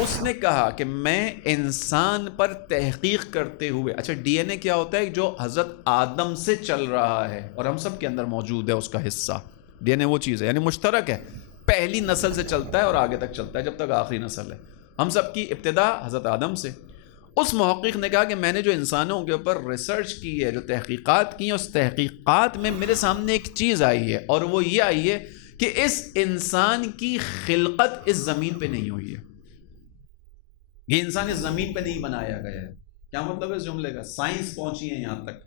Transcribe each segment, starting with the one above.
اس نے کہا کہ میں انسان پر تحقیق کرتے ہوئے، اچھا ڈی این اے کیا ہوتا ہے؟ جو حضرت آدم سے چل رہا ہے اور ہم سب کے اندر موجود ہے اس کا حصہ. ڈی این اے وہ چیز ہے یعنی مشترک ہے، پہلی نسل سے چلتا ہے اور آگے تک چلتا ہے جب تک آخری نسل ہے. ہم سب کی ابتدا حضرت آدم سے. اس محقق نے کہا کہ میں نے جو انسانوں کے اوپر ریسرچ کی ہے، جو تحقیقات کی ہیں، اس تحقیقات میں میرے سامنے ایک چیز آئی ہے، اور وہ یہ آئی ہے کہ اس انسان کی خلقت اس زمین پہ نہیں ہوئی ہے. یہ انسان اس زمین پہ نہیں بنایا گیا ہے. کیا مطلب ہے اس جملے کا؟ سائنس پہنچی ہے یہاں تک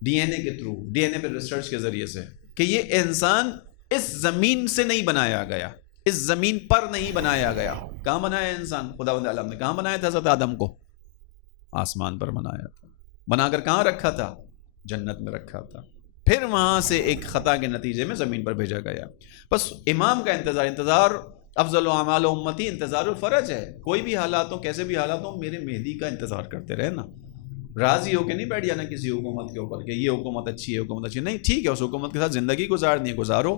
ڈی این اے کے تھرو، ڈی این اے پہ ریسرچ کے ذریعے سے، کہ یہ انسان اس زمین سے نہیں بنایا گیا، اس زمین پر نہیں بنایا گیا. کہاں بنایا انسان؟ خداوند عالم نے کہاں بنایا تھا حضرت آدم کو؟ آسمان پر بنایا تھا. بنا کر کہاں رکھا تھا؟ جنت میں رکھا تھا. پھر وہاں سے ایک خطا کے نتیجے میں زمین پر بھیجا گیا. بس امام کا انتظار افضل اعمال امتی انتظار الفرج ہے. کوئی بھی حالات ہوں، کیسے بھی حالات ہوں، میرے مہدی کا انتظار کرتے رہے نا. راضی ہو کے نہیں بیٹھ جانا کسی حکومت کے اوپر کہ یہ حکومت اچھی ہے، حکومت اچھی نہیں. ٹھیک ہے، اس حکومت کے ساتھ زندگی گزارنی ہے، گزارو.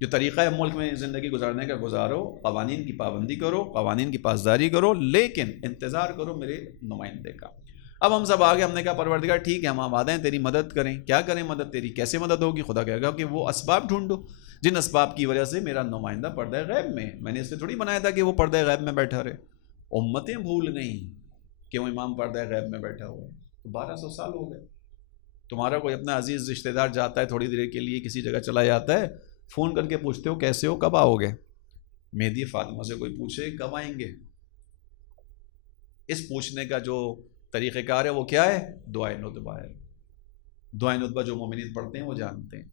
جو طریقہ ہے ملک میں زندگی گزارنے کا گزارو، قوانین کی پابندی کرو، قوانین کی پاسداری کرو، لیکن انتظار کرو میرے نمائندے کا. اب ہم سب آگے، ہم نے کہا پروردگار ٹھیک ہے، ہم آمادہ ہیں تیری مدد کریں. کیا کریں مدد تیری؟ کیسے مدد ہوگی؟ خدا کہے گا کہ وہ اسباب ڈھونڈو جن اسباب کی وجہ سے میرا نمائندہ پردہ غیب میں نے اس لیے تھوڑی بنایا تھا کہ وہ پردہ غیب میں بیٹھا رہے. امتیں بھول گئیں کہ وہ امام پردہ غیب میں بیٹھا ہوا ہے. 1200 سال ہو گئے. تمہارا کوئی اپنا عزیز رشتہ دار جاتا ہے تھوڑی دیر کے لیے کسی جگہ چلا جاتا ہے، فون کر کے پوچھتے ہو کیسے ہو، کب آؤ گے؟ مہدی فاطمہ سے کوئی پوچھے کب آئیں گے، اس پوچھنے کا جو طریقہ کار ہے وہ کیا ہے؟ دعائے ندبہ ہے. دعائے ندبہ جو مومنین پڑھتے ہیں وہ جانتے ہیں.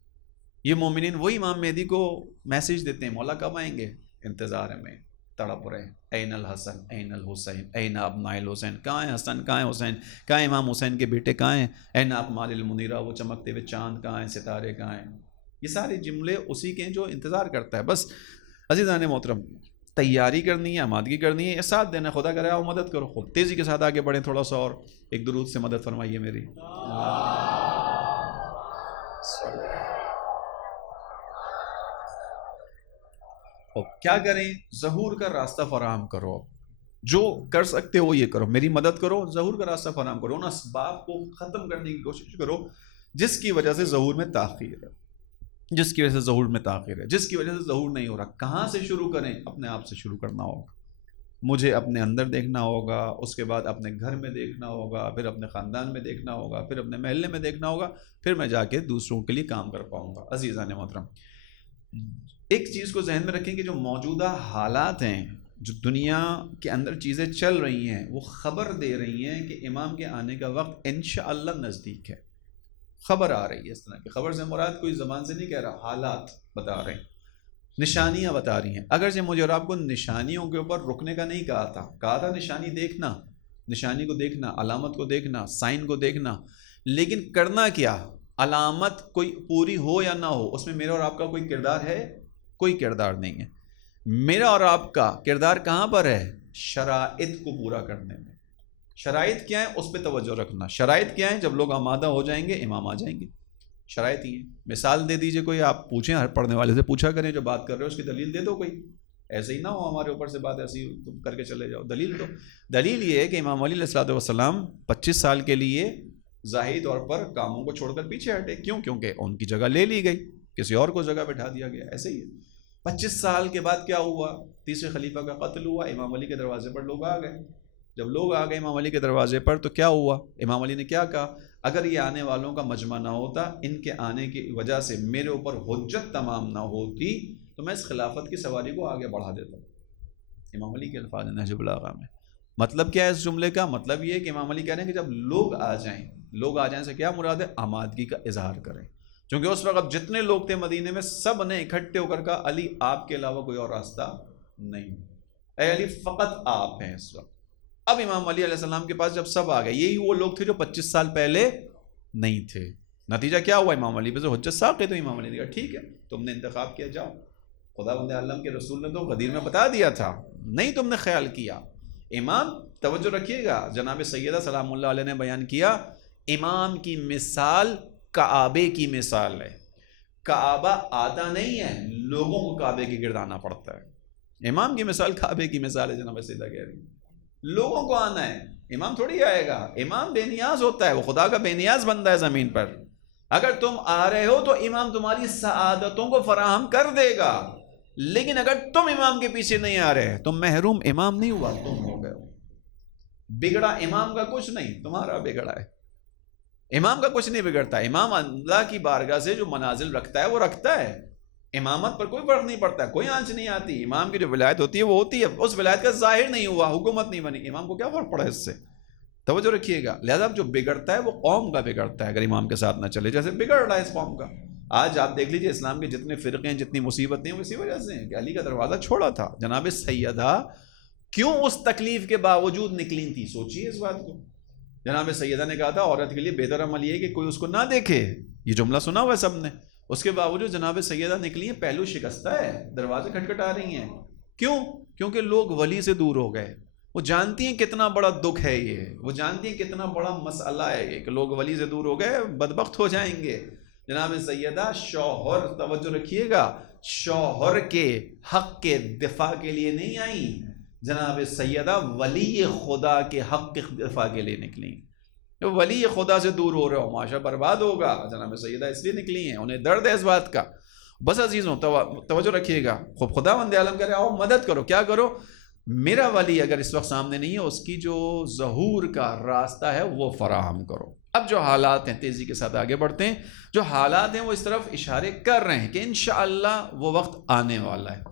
یہ مومنین وہی امام مہدی کو میسیج دیتے ہیں، مولا کب آئیں گے؟ انتظار میں تڑپ رہے ہیں. این الحسن این الحسین این ابناء الحسین. کہاں ہیں حسن، کہاں ہیں حسین، کہاں ہیں امام حسین کے بیٹے، کہاں ہیں؟ این اقمال المنیرہ، وہ چمکتے ہوئے چاند کہاں ہیں، ستارے کہاں ہیں؟ یہ سارے جملے اسی کے ہیں جو انتظار کرتا ہے. بس عزیزان محترم، تیاری کرنی ہے، آمادگی کرنی ہے، ساتھ دینا. خدا کرے آؤ مدد کرو، خود تیزی کے ساتھ آگے بڑھیں. تھوڑا سا اور ایک درود سے مدد فرمائیے میری. اور کیا کریں؟ ظہور کا راستہ فراہم کرو. جو کر سکتے ہو یہ کرو، میری مدد کرو، ظہور کا راستہ فراہم کرو. ان اسباب کو ختم کرنے کی کوشش کرو جس کی وجہ سے ظہور میں تاخیر ہے، جس کی وجہ سے ظہور میں تاخیر ہے، جس کی وجہ سے ظہور نہیں ہو رہا. کہاں سے شروع کریں؟ اپنے آپ سے شروع کرنا ہوگا. مجھے اپنے اندر دیکھنا ہوگا، اس کے بعد اپنے گھر میں دیکھنا ہوگا، پھر اپنے خاندان میں دیکھنا ہوگا، پھر اپنے محلے میں دیکھنا ہوگا، پھر میں جا کے دوسروں کے لیے کام کر پاؤں گا. عزیزان محترم، ایک چیز کو ذہن میں رکھیں کہ جو موجودہ حالات ہیں، جو دنیا کے اندر چیزیں چل رہی ہیں، وہ خبر دے رہی ہیں کہ امام کے آنے کا وقت انشاءاللہ نزدیک ہے. خبر آ رہی ہے. اس طرح کی خبر سے مراد کوئی زبان سے نہیں کہہ رہا، حالات بتا رہے ہیں، نشانیاں بتا رہی ہیں. اگرچہ مجھے اور آپ کو نشانیوں کے اوپر رکنے کا نہیں کہا تھا نشانی دیکھنا، نشانی کو دیکھنا، علامت کو دیکھنا، سائن کو دیکھنا، لیکن کرنا کیا؟ علامت کوئی پوری ہو یا نہ ہو، اس میں میرا اور آپ کا کوئی کردار ہے؟ کوئی کردار نہیں ہے. میرا اور آپ کا کردار کہاں پر ہے؟ شرائط کو پورا کرنے میں. شرائط کیا ہیں؟ اس پہ توجہ رکھنا. شرائط کیا ہیں؟ جب لوگ آمادہ ہو جائیں گے امام آ جائیں گے. شرائط ہی ہے. مثال دے دیجئے کوئی، آپ پوچھیں، ہر پڑھنے والے سے پوچھا کریں جو بات کر رہے ہو اس کی دلیل دے دو کوئی. ایسے ہی نہ ہو ہمارے اوپر سے بات ایسی تم کر کے چلے جاؤ. دلیل دو. دلیل یہ ہے کہ امام علی علیہ الصلوۃ والسلام 25 سال کے لیے ظاہری طور پر کاموں کو چھوڑ کر پیچھے ہٹے. کیوں؟ کیونکہ ان کی جگہ لے لی گئی، کسی اور کو جگہ بٹھا دیا گیا. ایسے ہی ہے. 25 سال کے بعد کیا ہوا؟ تیسرے خلیفہ کا قتل ہوا. امام علی کے دروازے پر لوگ آ گئے. جب لوگ آ گئے امام علی کے دروازے پر تو کیا ہوا؟ امام علی نے کیا کہا؟ اگر یہ آنے والوں کا مجمع نہ ہوتا، ان کے آنے کی وجہ سے میرے اوپر حجت تمام نہ ہوتی، تو میں اس خلافت کی سواری کو آگے بڑھا دیتا. امام علی کے الفاظ نہج البلاغہ میں. مطلب کیا ہے اس جملے کا؟ مطلب یہ ہے کہ امام علی کہہ رہے ہیں کہ جب لوگ آ جائیں، لوگ آ جائیں سے کیا مراد ہے؟ آمادگی کا اظہار کریں. چونکہ اس وقت جتنے لوگ تھے مدینے میں سب نے اکٹھے ہو کر کہا علی آپ کے علاوہ کوئی اور راستہ نہیں، اے علی فقط آپ ہیں اس وقت. اب امام علی علیہ السلام کے پاس جب سب آ گئے، یہی وہ لوگ تھے جو 25 سال پہلے نہیں تھے. نتیجہ کیا ہوا؟ امام علی پہ سے حجت ساقط. تو امام علی نے کہا ٹھیک ہے، تم نے انتخاب کیا، جاؤ. خدا بند عالم کے رسول نے تو غدیر میں بتا دیا تھا، نہیں تم نے خیال کیا. امام توجہ رکھیے گا، جناب سیدہ سلام اللہ علیہ نے بیان کیا، امام کی مثال کعبے کی مثال ہے. کعبہ آتا نہیں ہے، لوگوں کو کعبے کے گرد آنا پڑتا ہے. امام کی مثال کعبے کی مثال ہے، جناب سیدہ کہہ رہی ہیں لوگوں کو آنا ہے، امام تھوڑی آئے گا، امام بے نیاز ہوتا ہے، وہ خدا کا بے نیاز بندہ ہے زمین پر. اگر تم آ رہے ہو تو امام تمہاری سعادتوں کو فراہم کر دے گا، لیکن اگر تم امام کے پیچھے نہیں آ رہے تم محروم امام نہیں ہوا، تم ہو گئے ہو. بگڑا امام کا کچھ نہیں، تمہارا بگڑا ہے. امام کا کچھ نہیں بگڑتا، امام اللہ کی بارگاہ سے جو منازل رکھتا ہے وہ رکھتا ہے. امامت پر کوئی فرق نہیں پڑتا، کوئی آنچ نہیں آتی. امام کی جو ولایت ہوتی ہے وہ ہوتی ہے، اس ولایت کا ظاہر نہیں ہوا، حکومت نہیں بنی، امام کو کیا فرق پڑا اس سے؟ توجہ رکھیے گا. لہذا جو بگڑتا ہے وہ قوم کا بگڑتا ہے اگر امام کے ساتھ نہ چلے، جیسے بگڑ رہا ہے اس قوم کا. آج آپ دیکھ لیجئے اسلام کے جتنے فرقے ہیں، جتنی مصیبتیں ہیں، اسی وجہ سے ہیں کہ علی کا دروازہ چھوڑا تھا. جناب سیدہ کیوں اس تکلیف کے باوجود نکلی تھی؟ سوچیے اس بات کو. جناب سیدہ نے کہا تھا عورت کے لیے بہتر عمل یہ کہ کوئی اس کو نہ دیکھے، یہ جملہ سنا ہوا ہے سب نے. اس کے باوجود جناب سیدہ نکلی ہیں، پہلو شکستہ ہے، دروازے کھٹکھٹا رہی ہیں. کیوں؟ کیونکہ لوگ ولی سے دور ہو گئے. وہ جانتی ہیں کتنا بڑا دکھ ہے یہ، وہ جانتی ہیں کتنا بڑا مسئلہ ہے یہ کہ لوگ ولی سے دور ہو گئے، بدبخت ہو جائیں گے. جناب سیدہ شوہر، توجہ رکھیے گا، شوہر کے حق کے دفاع کے لیے نہیں آئیں. جناب سیدہ ولی خدا کے حق کے دفاع کے لیے نکلی. جو ولی خدا سے دور ہو رہے ہو معاشرہ برباد ہوگا، جناب سیدہ اس لیے نکلی ہیں، انہیں درد ہے اس بات کا. بس عزیزوں توجہ رکھیے گا. خوب خدا وند عالم کہہ رہے آؤ مدد کرو. کیا کرو؟ میرا ولی اگر اس وقت سامنے نہیں ہے، اس کی جو ظہور کا راستہ ہے وہ فراہم کرو. اب جو حالات ہیں، تیزی کے ساتھ آگے بڑھتے ہیں، جو حالات ہیں وہ اس طرف اشارے کر رہے ہیں کہ انشاءاللہ وہ وقت آنے والا ہے.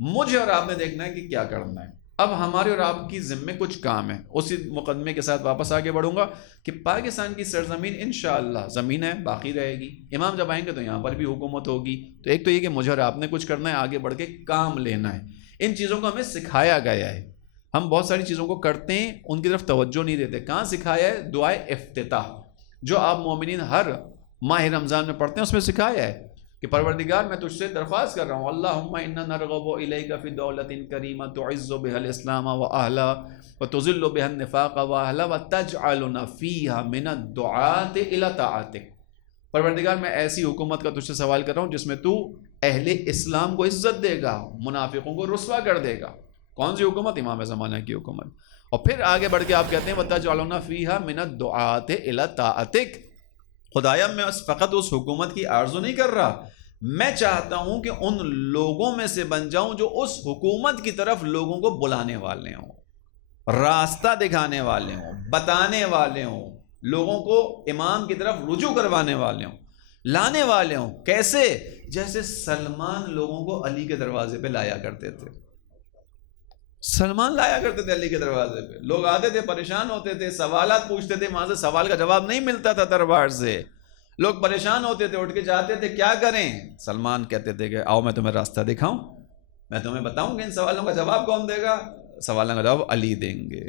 مجھے اور آپ نے دیکھنا ہے کہ کیا کرنا ہے. اب ہمارے اور آپ کی ذمہ کچھ کام ہے. اسی مقدمے کے ساتھ واپس آگے بڑھوں گا کہ پاکستان کی سرزمین انشاءاللہ زمین ہے، باقی رہے گی. امام جب آئیں گے تو یہاں پر بھی حکومت ہوگی. تو ایک تو یہ کہ مجھے اور آپ نے کچھ کرنا ہے، آگے بڑھ کے کام لینا ہے. ان چیزوں کو ہمیں سکھایا گیا ہے. ہم بہت ساری چیزوں کو کرتے ہیں، ان کی طرف توجہ نہیں دیتے. کہاں سکھایا ہے؟ دعائے افتتاح جو آپ مومنین ہر ماہ رمضان میں پڑھتے ہیں، اس میں سکھایا ہے کہ پروردگار میں تجھ سے درخواست کر رہا ہوں، اللہم انا نرغب الیک فی دولت کریمہ تعز بها الاسلام واہلہ وتذل بها النفاق واہلہ وتجعلنا فیہا من الدعاة الی طاعتک. پروردگار میں ایسی حکومت کا تجھ سے سوال کر رہا ہوں جس میں تو اہل اسلام کو عزت دے گا، منافقوں کو رسوا کر دے گا. کون سی حکومت؟ امام زمانہ کی حکومت. اور پھر آگے بڑھ کے آپ کہتے ہیں وتجعلنا فیہا من الدعاة الی طاعتک. خدایا میں فقط اس حکومت کی آرزو نہیں کر رہا، میں چاہتا ہوں کہ ان لوگوں میں سے بن جاؤں جو اس حکومت کی طرف لوگوں کو بلانے والے ہوں، راستہ دکھانے والے ہوں، بتانے والے ہوں، لوگوں کو امام کی طرف رجوع کروانے والے ہوں، لانے والے ہوں. کیسے؟ جیسے سلمان لوگوں کو علی کے دروازے پہ لایا کرتے تھے. سلمان لایا کرتے تھے علی کے دروازے پہ. لوگ آتے تھے، پریشان ہوتے تھے، سوالات پوچھتے تھے، وہاں سے سوال کا جواب نہیں ملتا تھا دربار سے. لوگ پریشان ہوتے تھے، اٹھ کے جاتے تھے، کیا کریں؟ سلمان کہتے تھے کہ آؤ میں تمہیں راستہ دکھاؤں، میں تمہیں بتاؤں کہ ان سوالوں کا جواب کون دے گا. سوالوں کا جواب علی دیں گے.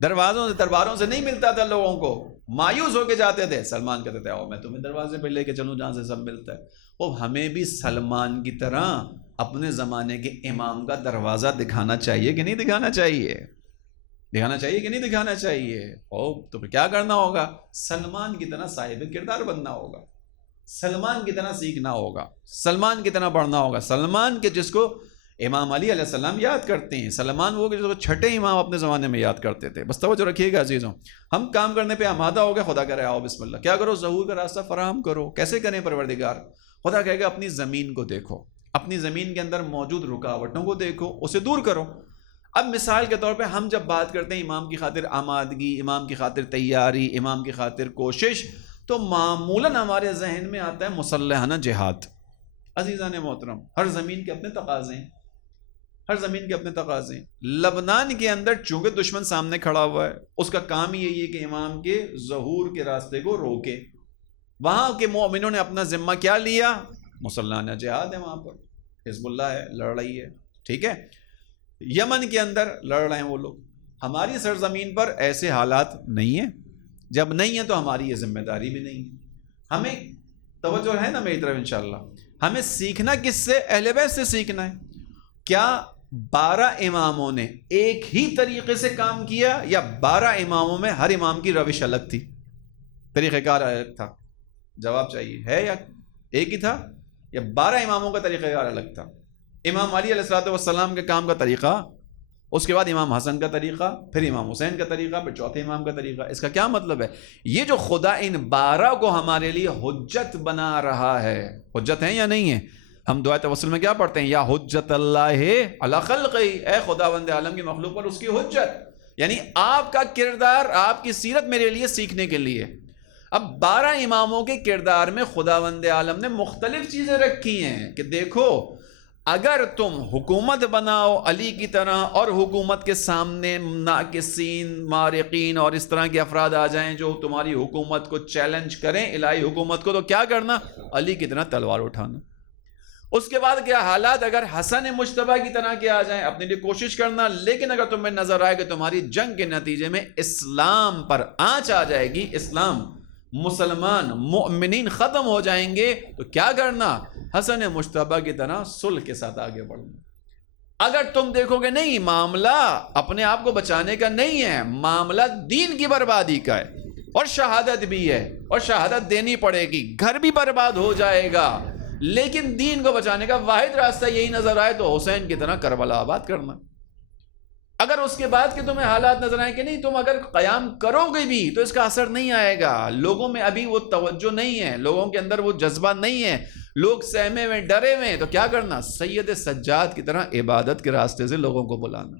درباروں سے نہیں ملتا تھا، لوگوں کو مایوس ہو کے جاتے تھے. سلمان کہتے تھے آؤ میں تمہیں دروازے پہ لے کے چلوں جہاں سے سب ملتا ہے. اور ہمیں بھی سلمان کی طرح اپنے زمانے کے امام کا دروازہ دکھانا چاہیے کہ نہیں دکھانا چاہیے؟ دکھانا چاہیے کہ نہیں دکھانا چاہیے؟ تو پھر کیا کرنا ہوگا؟ سلمان کی طرح صاحب کردار بننا ہوگا، سلمان کی طرح سیکھنا ہوگا، سلمان کی طرح پڑھنا ہوگا. سلمان کے جس کو امام علی علیہ السلام یاد کرتے ہیں، سلمان وہ جس کو چھٹے امام اپنے زمانے میں یاد کرتے تھے. بس توجہ رکھیے گا عزیزوں، ہم کام کرنے پہ آمادہ ہو گئے. خدا کہہ رہے آؤ بسم اللہ. کیا کرو؟ ظہور کا راستہ فراہم کرو. کیسے کریں پروردگار؟ خدا کہے گا اپنی زمین کو دیکھو، اپنی زمین کے اندر موجود رکاوٹوں کو دیکھو، اسے دور کرو. اب مثال کے طور پہ ہم جب بات کرتے ہیں امام کی خاطر آمادگی، امام کی خاطر تیاری، امام کی خاطر کوشش، تو معمولاً ہمارے ذہن میں آتا ہے مسلحانہ جہاد. عزیزان محترم، ہر زمین کے اپنے تقاضے ہیں، ہر زمین کے اپنے تقاضے ہیں. لبنان کے اندر چونکہ دشمن سامنے کھڑا ہوا ہے، اس کا کام یہی ہے کہ امام کے ظہور کے راستے کو روکے. وہاں کے مومنوں نے اپنا ذمہ کیا لیا؟ مسلحانہ جہاد ہے. وہاں پر حزب اللہ ہے، لڑ رہی ہے، ٹھیک ہے. یمن کے اندر لڑ رہے ہیں وہ لوگ. ہماری سرزمین پر ایسے حالات نہیں ہیں. جب نہیں ہے تو ہماری یہ ذمہ داری بھی نہیں ہے. ہمیں توجہ ہے نا میری طرف انشاءاللہ. ہمیں سیکھنا کس سے؟ اہل بیت سے سیکھنا ہے. کیا 12 اماموں نے ایک ہی طریقے سے کام کیا، یا 12 اماموں میں ہر امام کی روش الگ تھی، طریقہ کار الگ تھا؟ جواب چاہیے. ہے یا ایک ہی تھا، یا 12 اماموں کا طریقہ کار الگ تھا؟ امام علی علیہ الصلوۃ والسلام کے کام کا طریقہ، اس کے بعد امام حسن کا طریقہ، پھر امام حسین کا طریقہ، پھر چوتھے امام کا طریقہ۔ اس کا کیا مطلب ہے؟ یہ جو خدا ان 12 کو ہمارے لیے حجت بنا رہا ہے، حجت ہیں یا نہیں ہے؟ ہم دعائے توسل میں کیا پڑھتے ہیں؟ یا حجت اللہ علی خلقہ، اے خداوند عالم کی مخلوق پر اس کی حجت، یعنی آپ کا کردار، آپ کی سیرت میرے لیے سیکھنے کے لیے۔ اب 12 اماموں کے کردار میں خداوند عالم نے مختلف چیزیں رکھی ہیں کہ دیکھو اگر تم حکومت بناؤ علی کی طرح اور حکومت کے سامنے ناقصین، مارقین اور اس طرح کے افراد آ جائیں جو تمہاری حکومت کو چیلنج کریں، الہی حکومت کو، تو کیا کرنا؟ علی کی طرح تلوار اٹھانا۔ اس کے بعد کیا حالات اگر حسن مجتبیٰ کی طرح کے آ جائیں، اپنے لیے کوشش کرنا، لیکن اگر تمہیں نظر آئے کہ تمہاری جنگ کے نتیجے میں اسلام پر آنچ آ جائے گی، اسلام، مسلمان، مؤمنین ختم ہو جائیں گے، تو کیا کرنا؟ حسن مجتبیٰ کی طرح صلح کے ساتھ آگے بڑھنا۔ اگر تم دیکھو گے نہیں معاملہ اپنے آپ کو بچانے کا نہیں ہے، معاملہ دین کی بربادی کا ہے، اور شہادت بھی ہے، اور شہادت دینی پڑے گی، گھر بھی برباد ہو جائے گا، لیکن دین کو بچانے کا واحد راستہ یہی نظر آئے تو حسین کی طرح کربلا آباد کرنا۔ اگر اس کے بعد کہ تمہیں حالات نظر آئیں کہ نہیں تم اگر قیام کرو گے بھی تو اس کا اثر نہیں آئے گا، لوگوں میں ابھی وہ توجہ نہیں ہے، لوگوں کے اندر وہ جذبہ نہیں ہے، لوگ سہمے میں ڈرے ہوئے، تو کیا کرنا؟ سید سجاد کی طرح عبادت کے راستے سے لوگوں کو بلانا۔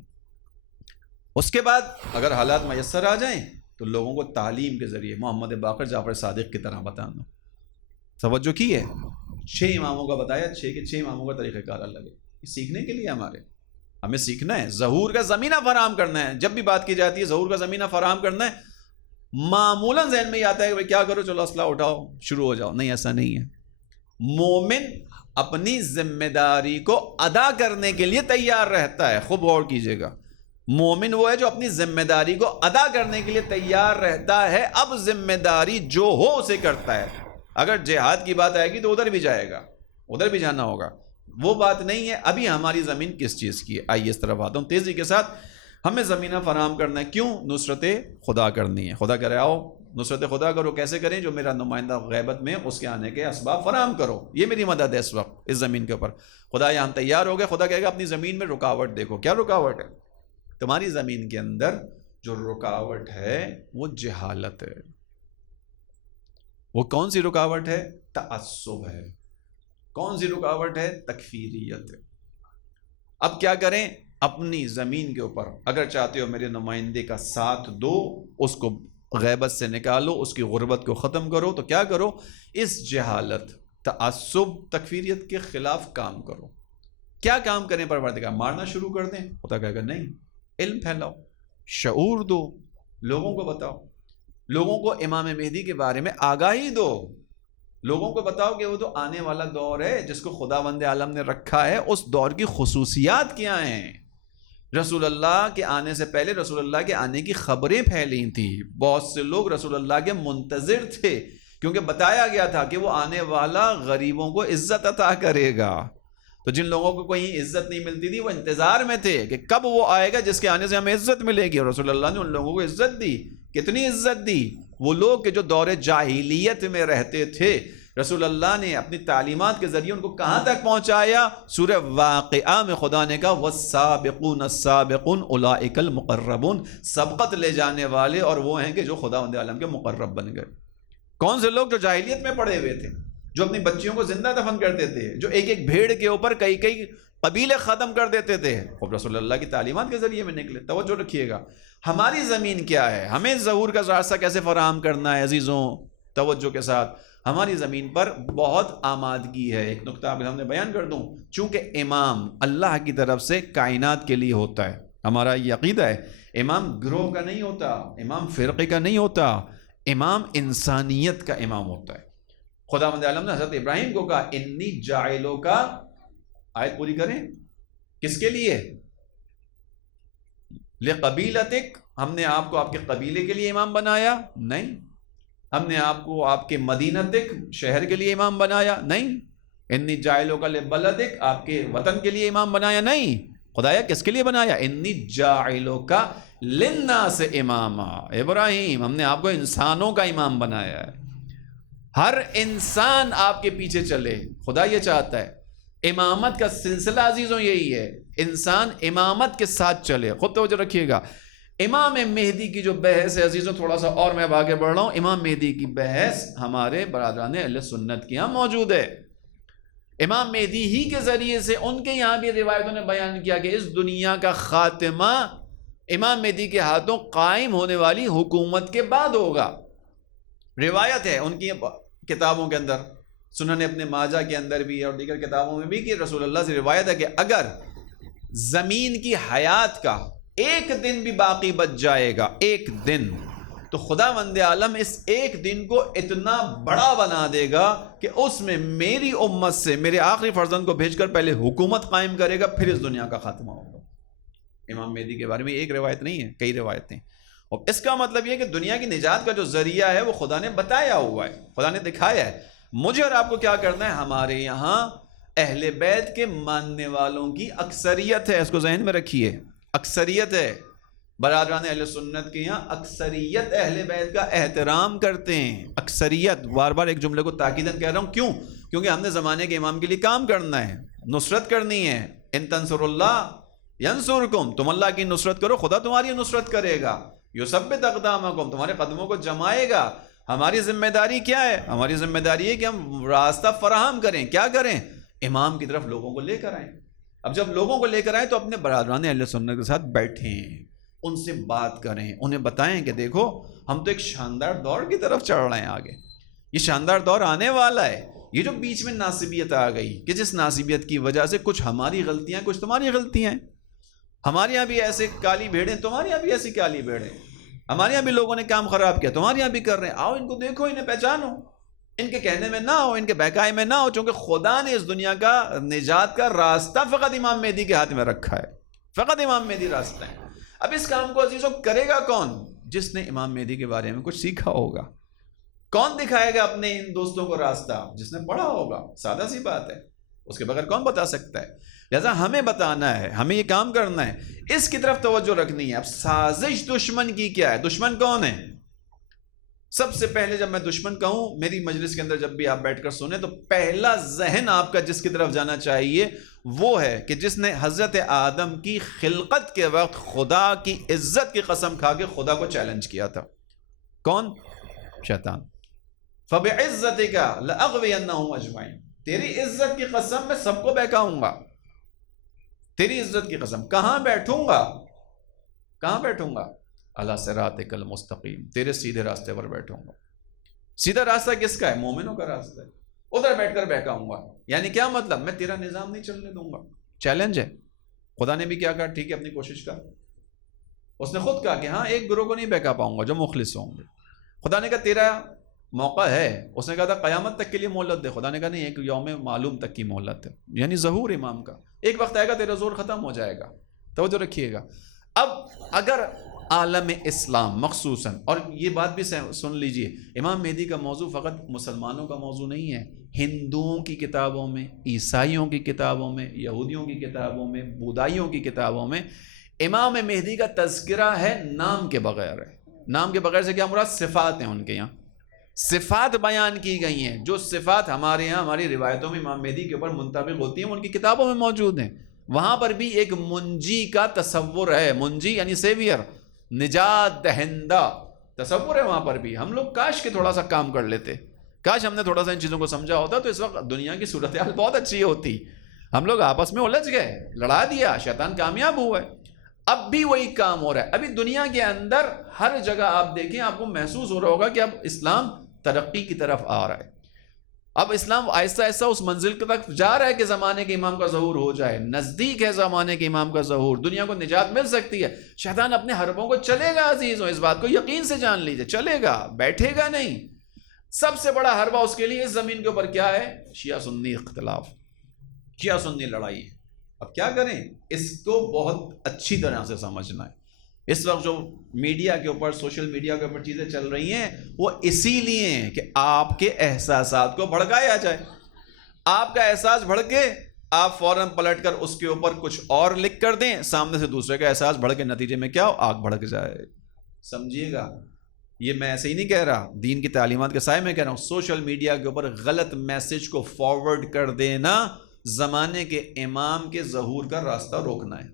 اس کے بعد اگر حالات میسر آ جائیں تو لوگوں کو تعلیم کے ذریعے محمد باقر جعفر صادق کی طرح بتانا۔ توجہ کی ہے؟ 6 اماموں کا بتایا، 6 کے 6 اماموں کا طریقہ کار الگ ہے، سیکھنے کے لیے ہمیں سیکھنا ہے، ظہور کا زمینہ فراہم کرنا ہے۔ جب بھی بات کی جاتی ہے ظہور کا زمینہ فراہم کرنا ہے، معمولاً ذہن میں یہ آتا ہے کہ کیا کرو، چلو اسلحہ اٹھاؤ شروع ہو جاؤ۔ نہیں، ایسا نہیں ہے۔ مومن اپنی ذمہ داری کو ادا کرنے کے لیے تیار رہتا ہے۔ خوب غور کیجئے گا، مومن وہ ہے جو اپنی ذمہ داری کو ادا کرنے کے لیے تیار رہتا ہے، اب ذمہ داری جو ہو اسے کرتا ہے۔ اگر جہاد کی بات آئے گی تو ادھر بھی جائے گا، ادھر بھی جانا ہوگا، وہ بات نہیں ہے۔ ابھی ہماری زمین کس چیز کی ہے؟ آئیے اس طرف آتا ہوں تیزی کے ساتھ۔ ہمیں زمینہ فراہم کرنا ہے، کیوں؟ نصرت خدا کرنی ہے۔ خدا کہہ رہے آؤ نصرت خدا کرو، کیسے کریں؟ جو میرا نمائندہ غیبت میں اس کے آنے کے اسباب فراہم کرو، یہ میری مدد ہے اس وقت اس زمین کے اوپر۔ خدا ہم تیار ہو گئے۔ خدا کہے گا اپنی زمین میں رکاوٹ دیکھو۔ کیا رکاوٹ ہے؟ تمہاری زمین کے اندر جو رکاوٹ ہے وہ جہالت ہے۔ وہ کون سی رکاوٹ ہے؟ تعصب ہے۔ کون سی رکاوٹ ہے؟ تکفیریت ہے۔ اب کیا کریں؟ اپنی زمین کے اوپر اگر چاہتے ہو میرے نمائندے کا ساتھ دو، اس کو غیبت سے نکالو، اس کی غربت کو ختم کرو، تو کیا کرو؟ اس جہالت، تعصب، تکفیریت کے خلاف کام کرو۔ کیا کام کریں؟ پروردگار مارنا شروع کر دیں؟ خدا کہے گا نہیں، علم پھیلاؤ، شعور دو، لوگوں کو بتاؤ، لوگوں کو امام مہدی کے بارے میں آگاہی دو، لوگوں کو بتاؤ کہ وہ تو آنے والا دور ہے جس کو خداوند عالم نے رکھا ہے، اس دور کی خصوصیات کیا ہیں۔ رسول اللہ کے آنے سے پہلے رسول اللہ کے آنے کی خبریں پھیلی تھیں، بہت سے لوگ رسول اللہ کے منتظر تھے، کیونکہ بتایا گیا تھا کہ وہ آنے والا غریبوں کو عزت عطا کرے گا۔ تو جن لوگوں کو کوئی عزت نہیں ملتی تھی وہ انتظار میں تھے کہ کب وہ آئے گا جس کے آنے سے ہمیں عزت ملے گی، اور رسول اللہ نے ان لوگوں کو عزت دی۔ کتنی عزت دی؟ وہ لوگ کہ جو دور جاہلیت میں رہتے تھے، رسول اللہ نے اپنی تعلیمات کے ذریعے ان کو کہاں تک پہنچایا؟ سورہ واقعہ میں خدا نے کہا وَالسَّابِقُونَ السَّابِقُونَ أُولَٰئِكَ الْمُقَرَّبُونَ، سبقت لے جانے والے اور وہ ہیں کہ جو خداوند عالم کے مقرب بن گئے۔ کون سے لوگ؟ جو جاہلیت میں پڑے ہوئے تھے، جو اپنی بچیوں کو زندہ دفن کرتے تھے، جو ایک ایک بھیڑ کے اوپر کئی کئی قبیلے ختم کر دیتے تھے، اور رسول اللہ کی تعلیمات کے ذریعے میں نکلے۔ توجہ رکھیے گا، ہماری زمین کیا ہے، ہمیں ظہور کا راستہ کیسے فراہم کرنا ہے عزیزوں؟ توجہ کے ساتھ، ہماری زمین پر بہت آمادگی ہے۔ ایک نقطہ آپ کے سامنے بیان کر دوں، چونکہ امام اللہ کی طرف سے کائنات کے لیے ہوتا ہے، ہمارا یہ عقیدہ ہے، امام گروہ کا نہیں ہوتا، امام فرقے کا نہیں ہوتا، امام انسانیت کا امام ہوتا ہے۔ خداوند عالم نے حضرت ابراہیم کو کہا انی جاعلو کا، آیت پوری کریں، کس کے لیے؟ لقبیلتک، ہم نے آپ کو آپ کے قبیلے کے لیے امام بنایا؟ نہیں۔ ہم نے آپ کو آپ کے مدینتک، شہر کے لیے امام بنایا؟ نہیں۔ انی جاعلو کا لبلدک، آپ کے وطن کے لیے امام بنایا؟ نہیں۔ خدایا کس کے لیے بنایا؟ انی جاعلو کا للناس اماما، ابراہیم ہم نے آپ کو انسانوں کا امام بنایا ہے، ہر انسان آپ کے پیچھے چلے۔ خدا یہ چاہتا ہے امامت کا سلسلہ عزیزوں یہی ہے، انسان امامت کے ساتھ چلے. خود توجہ رکھیے گا. امام مہدی کی جو بحث ہے عزیزوں، تھوڑا سا اور میں آگے بڑھ رہا ہوں، امام مہدی کی بحث ہمارے برادران اہل سنت کے یہاں موجود ہے. امام مہدی ہی کے ذریعے سے ان کے یہاں بھی روایتوں نے بیان کیا کہ اس دنیا کا خاتمہ امام مہدی کے ہاتھوں قائم ہونے والی حکومت کے بعد ہوگا. روایت ہے ان کی کتابوں کے اندر، سنن ابن ماجہ کے اندر بھی اور دیگر کتابوں میں بھی، کہ رسول اللہ سے روایت ہے کہ اگر زمین کی حیات کا ایک دن بھی باقی بچ جائے گا، ایک دن، تو خدا وند عالم اس ایک دن کو اتنا بڑا بنا دے گا کہ اس میں میری امت سے میرے آخری فرزند کو بھیج کر پہلے حکومت قائم کرے گا، پھر اس دنیا کا خاتمہ ہوگا. امام مہدی کے بارے میں ایک روایت نہیں ہے، کئی روایتیں. اور اس کا مطلب یہ کہ دنیا کی نجات کا جو ذریعہ ہے وہ خدا نے بتایا ہوا ہے، خدا نے دکھایا ہے. مجھے اور آپ کو کیا کرنا ہے؟ ہمارے یہاں اہل بیت کے ماننے والوں کی اکثریت ہے، اس کو ذہن میں رکھیے، اکثریت ہے. برادران اہل سنت کے یہاں اکثریت اہل بیت کا احترام کرتے ہیں. اکثریت، بار بار ایک جملے کو تاکیداً کہہ رہا ہوں، کیوں؟ کیونکہ ہم نے زمانے کے امام کے لیے کام کرنا ہے، نصرت کرنی ہے. ان تنصر اللہ ینصرکم، تم اللہ کی نصرت کرو، خدا تمہاری نصرت کرے گا. یثبت اقدامکم، تمہارے قدموں کو جمائے گا. ہماری ذمہ داری کیا ہے؟ ہماری ذمہ داری ہے کہ ہم راستہ فراہم کریں. کیا کریں؟ امام کی طرف لوگوں کو لے کر آئیں. اب جب لوگوں کو لے کر آئیں تو اپنے برادران اہل سنت کے ساتھ بیٹھیں، ان سے بات کریں، انہیں بتائیں کہ دیکھو ہم تو ایک شاندار دور کی طرف چڑھ رہے ہیں آگے. یہ شاندار دور آنے والا ہے. یہ جو بیچ میں ناسبیت آ گئی، کہ جس ناسبیت کی وجہ سے کچھ ہماری غلطیاں کچھ تمہاری غلطیاں ہیں، ہمارے یہاں بھی ایسے کالی بھیڑیں، تمہارے یہاں بھی ایسی کالی بھیڑیں، ہمارے یہاں بھی لوگوں نے کام خراب کیا، تمہارے یہاں بھی کر رہے ہیں. آؤ ان کو دیکھو، انہیں پہچانو، ان کے کہنے میں نہ ہو، ان کے بہکائے میں نہ ہو، چونکہ خدا نے اس دنیا کا نجات کا راستہ فقط امام مہدی کے ہاتھ میں رکھا ہے. فقط امام مہدی راستہ ہے. اب اس کام کو عزیزوں کرے گا کون؟ جس نے امام مہدی کے بارے میں کچھ سیکھا ہوگا. کون دکھائے گا اپنے ان دوستوں کو راستہ؟ جس نے پڑھا ہوگا. سادہ سی بات ہے، اس کے بغیر کون بتا سکتا ہے؟ لہذا ہمیں بتانا ہے، ہمیں یہ کام کرنا ہے، اس کی طرف توجہ رکھنی ہے. اب سازش دشمن کی کیا ہے؟ دشمن کون ہے؟ سب سے پہلے جب میں دشمن کہوں، میری مجلس کے اندر جب بھی آپ بیٹھ کر سنیں، تو پہلا ذہن آپ کا جس کی طرف جانا چاہیے وہ ہے کہ جس نے حضرت آدم کی خلقت کے وقت خدا کی عزت کی قسم کھا کے خدا کو چیلنج کیا تھا. کون؟ شیطان. فَبِعِزَّتِكَ لَأَغْوِيَنَّهُمْ أَجْمَعِينَ، تیری عزت کی قسم میں سب کو بہکاؤں گا. تیری عزت کی قسم. کہاں بیٹھوں گا؟ کہاں بیٹھوں گا؟ علی صراطک المستقیم، تیرے سیدھے راستے پر بیٹھوں گا. سیدھا راستہ کس کا ہے؟ مومنوں کا راستہ ہے. ادھر بیٹھ کر بہکاؤں گا. یعنی کیا مطلب؟ میں تیرا نظام نہیں چلنے دوں گا. چیلنج ہے. خدا نے بھی کیا کہا؟ ٹھیک ہے، اپنی کوشش کر. اس نے خود کہا کہ ہاں ایک گروہ کو نہیں بہکا پاؤں گا جو مخلص ہوں گے. خدا نے کہا تیرا موقع ہے. اس نے کہا تھا قیامت تک کے لیے مہلت دے. خدا نے کہا نہیں، ایک یوم معلوم تک کی مہلت ہے، یعنی ظہور امام کا. ایک وقت آئے گا تیرا زور ختم ہو جائے گا. توجہ رکھیے گا. اب اگر عالم اسلام مخصوصاً، اور یہ بات بھی سن لیجئے، امام مہدی کا موضوع فقط مسلمانوں کا موضوع نہیں ہے. ہندوؤں کی کتابوں میں، عیسائیوں کی کتابوں میں، یہودیوں کی کتابوں میں، بودائیوں کی کتابوں میں امام مہدی کا تذکرہ ہے، نام کے بغیر ہے. نام کے بغیر سے کیا مراد؟ صفات ہیں ان کے یہاں. صفات بیان کی گئی ہیں. جو صفات ہمارے یہاں ہماری روایتوں میں امام مہدی کے اوپر منطبق ہوتی ہیں، ان کی کتابوں میں موجود ہیں. وہاں پر بھی ایک منجی کا تصور ہے. منجی یعنی سیویئر، نجات دہندہ تصور ہے وہاں پر بھی. ہم لوگ کاش کہ تھوڑا سا کام کر لیتے، کاش ہم نے تھوڑا سا ان چیزوں کو سمجھا ہوتا تو اس وقت دنیا کی صورتحال بہت اچھی ہوتی. ہم لوگ آپس میں الجھ گئے، لڑا دیا، شیطان کامیاب ہوا ہے. اب بھی وہی کام ہو رہا ہے. ابھی دنیا کے اندر ہر جگہ آپ دیکھیں، آپ کو محسوس ہو رہا ہوگا کہ اب اسلام ترقی کی طرف آ رہا ہے. اب اسلام آہستہ آہستہ اس منزل تک جا رہا ہے کہ زمانے کے امام کا ظہور ہو جائے. نزدیک ہے زمانے کے امام کا ظہور. دنیا کو نجات مل سکتی ہے. شیطان اپنے حربوں کو چلے گا عزیزوں، اس بات کو یقین سے جان لیجئے، چلے گا، بیٹھے گا نہیں. سب سے بڑا حربہ اس کے لیے اس زمین کے اوپر کیا ہے؟ شیعہ سنی اختلاف، شیعہ سنی لڑائی. اب کیا کریں؟ اس کو بہت اچھی طرح سے سمجھنا ہے. اس وقت جو میڈیا کے اوپر، سوشل میڈیا کے اوپر چیزیں چل رہی ہیں، وہ اسی لیے ہیں کہ آپ کے احساسات کو بھڑکایا جائے. آپ کا احساس بھڑکے، آپ فوراً پلٹ کر اس کے اوپر کچھ اور لکھ کر دیں، سامنے سے دوسرے کا احساس بھڑکے، نتیجے میں کیا ہو؟ آگ بھڑک جائے. سمجھیے گا، یہ میں ایسے ہی نہیں کہہ رہا، دین کی تعلیمات کے سائے میں کہہ رہا ہوں. سوشل میڈیا کے اوپر غلط میسج کو فارورڈ کر دینا زمانے کے امام کے ظہور کا راستہ روکنا ہے.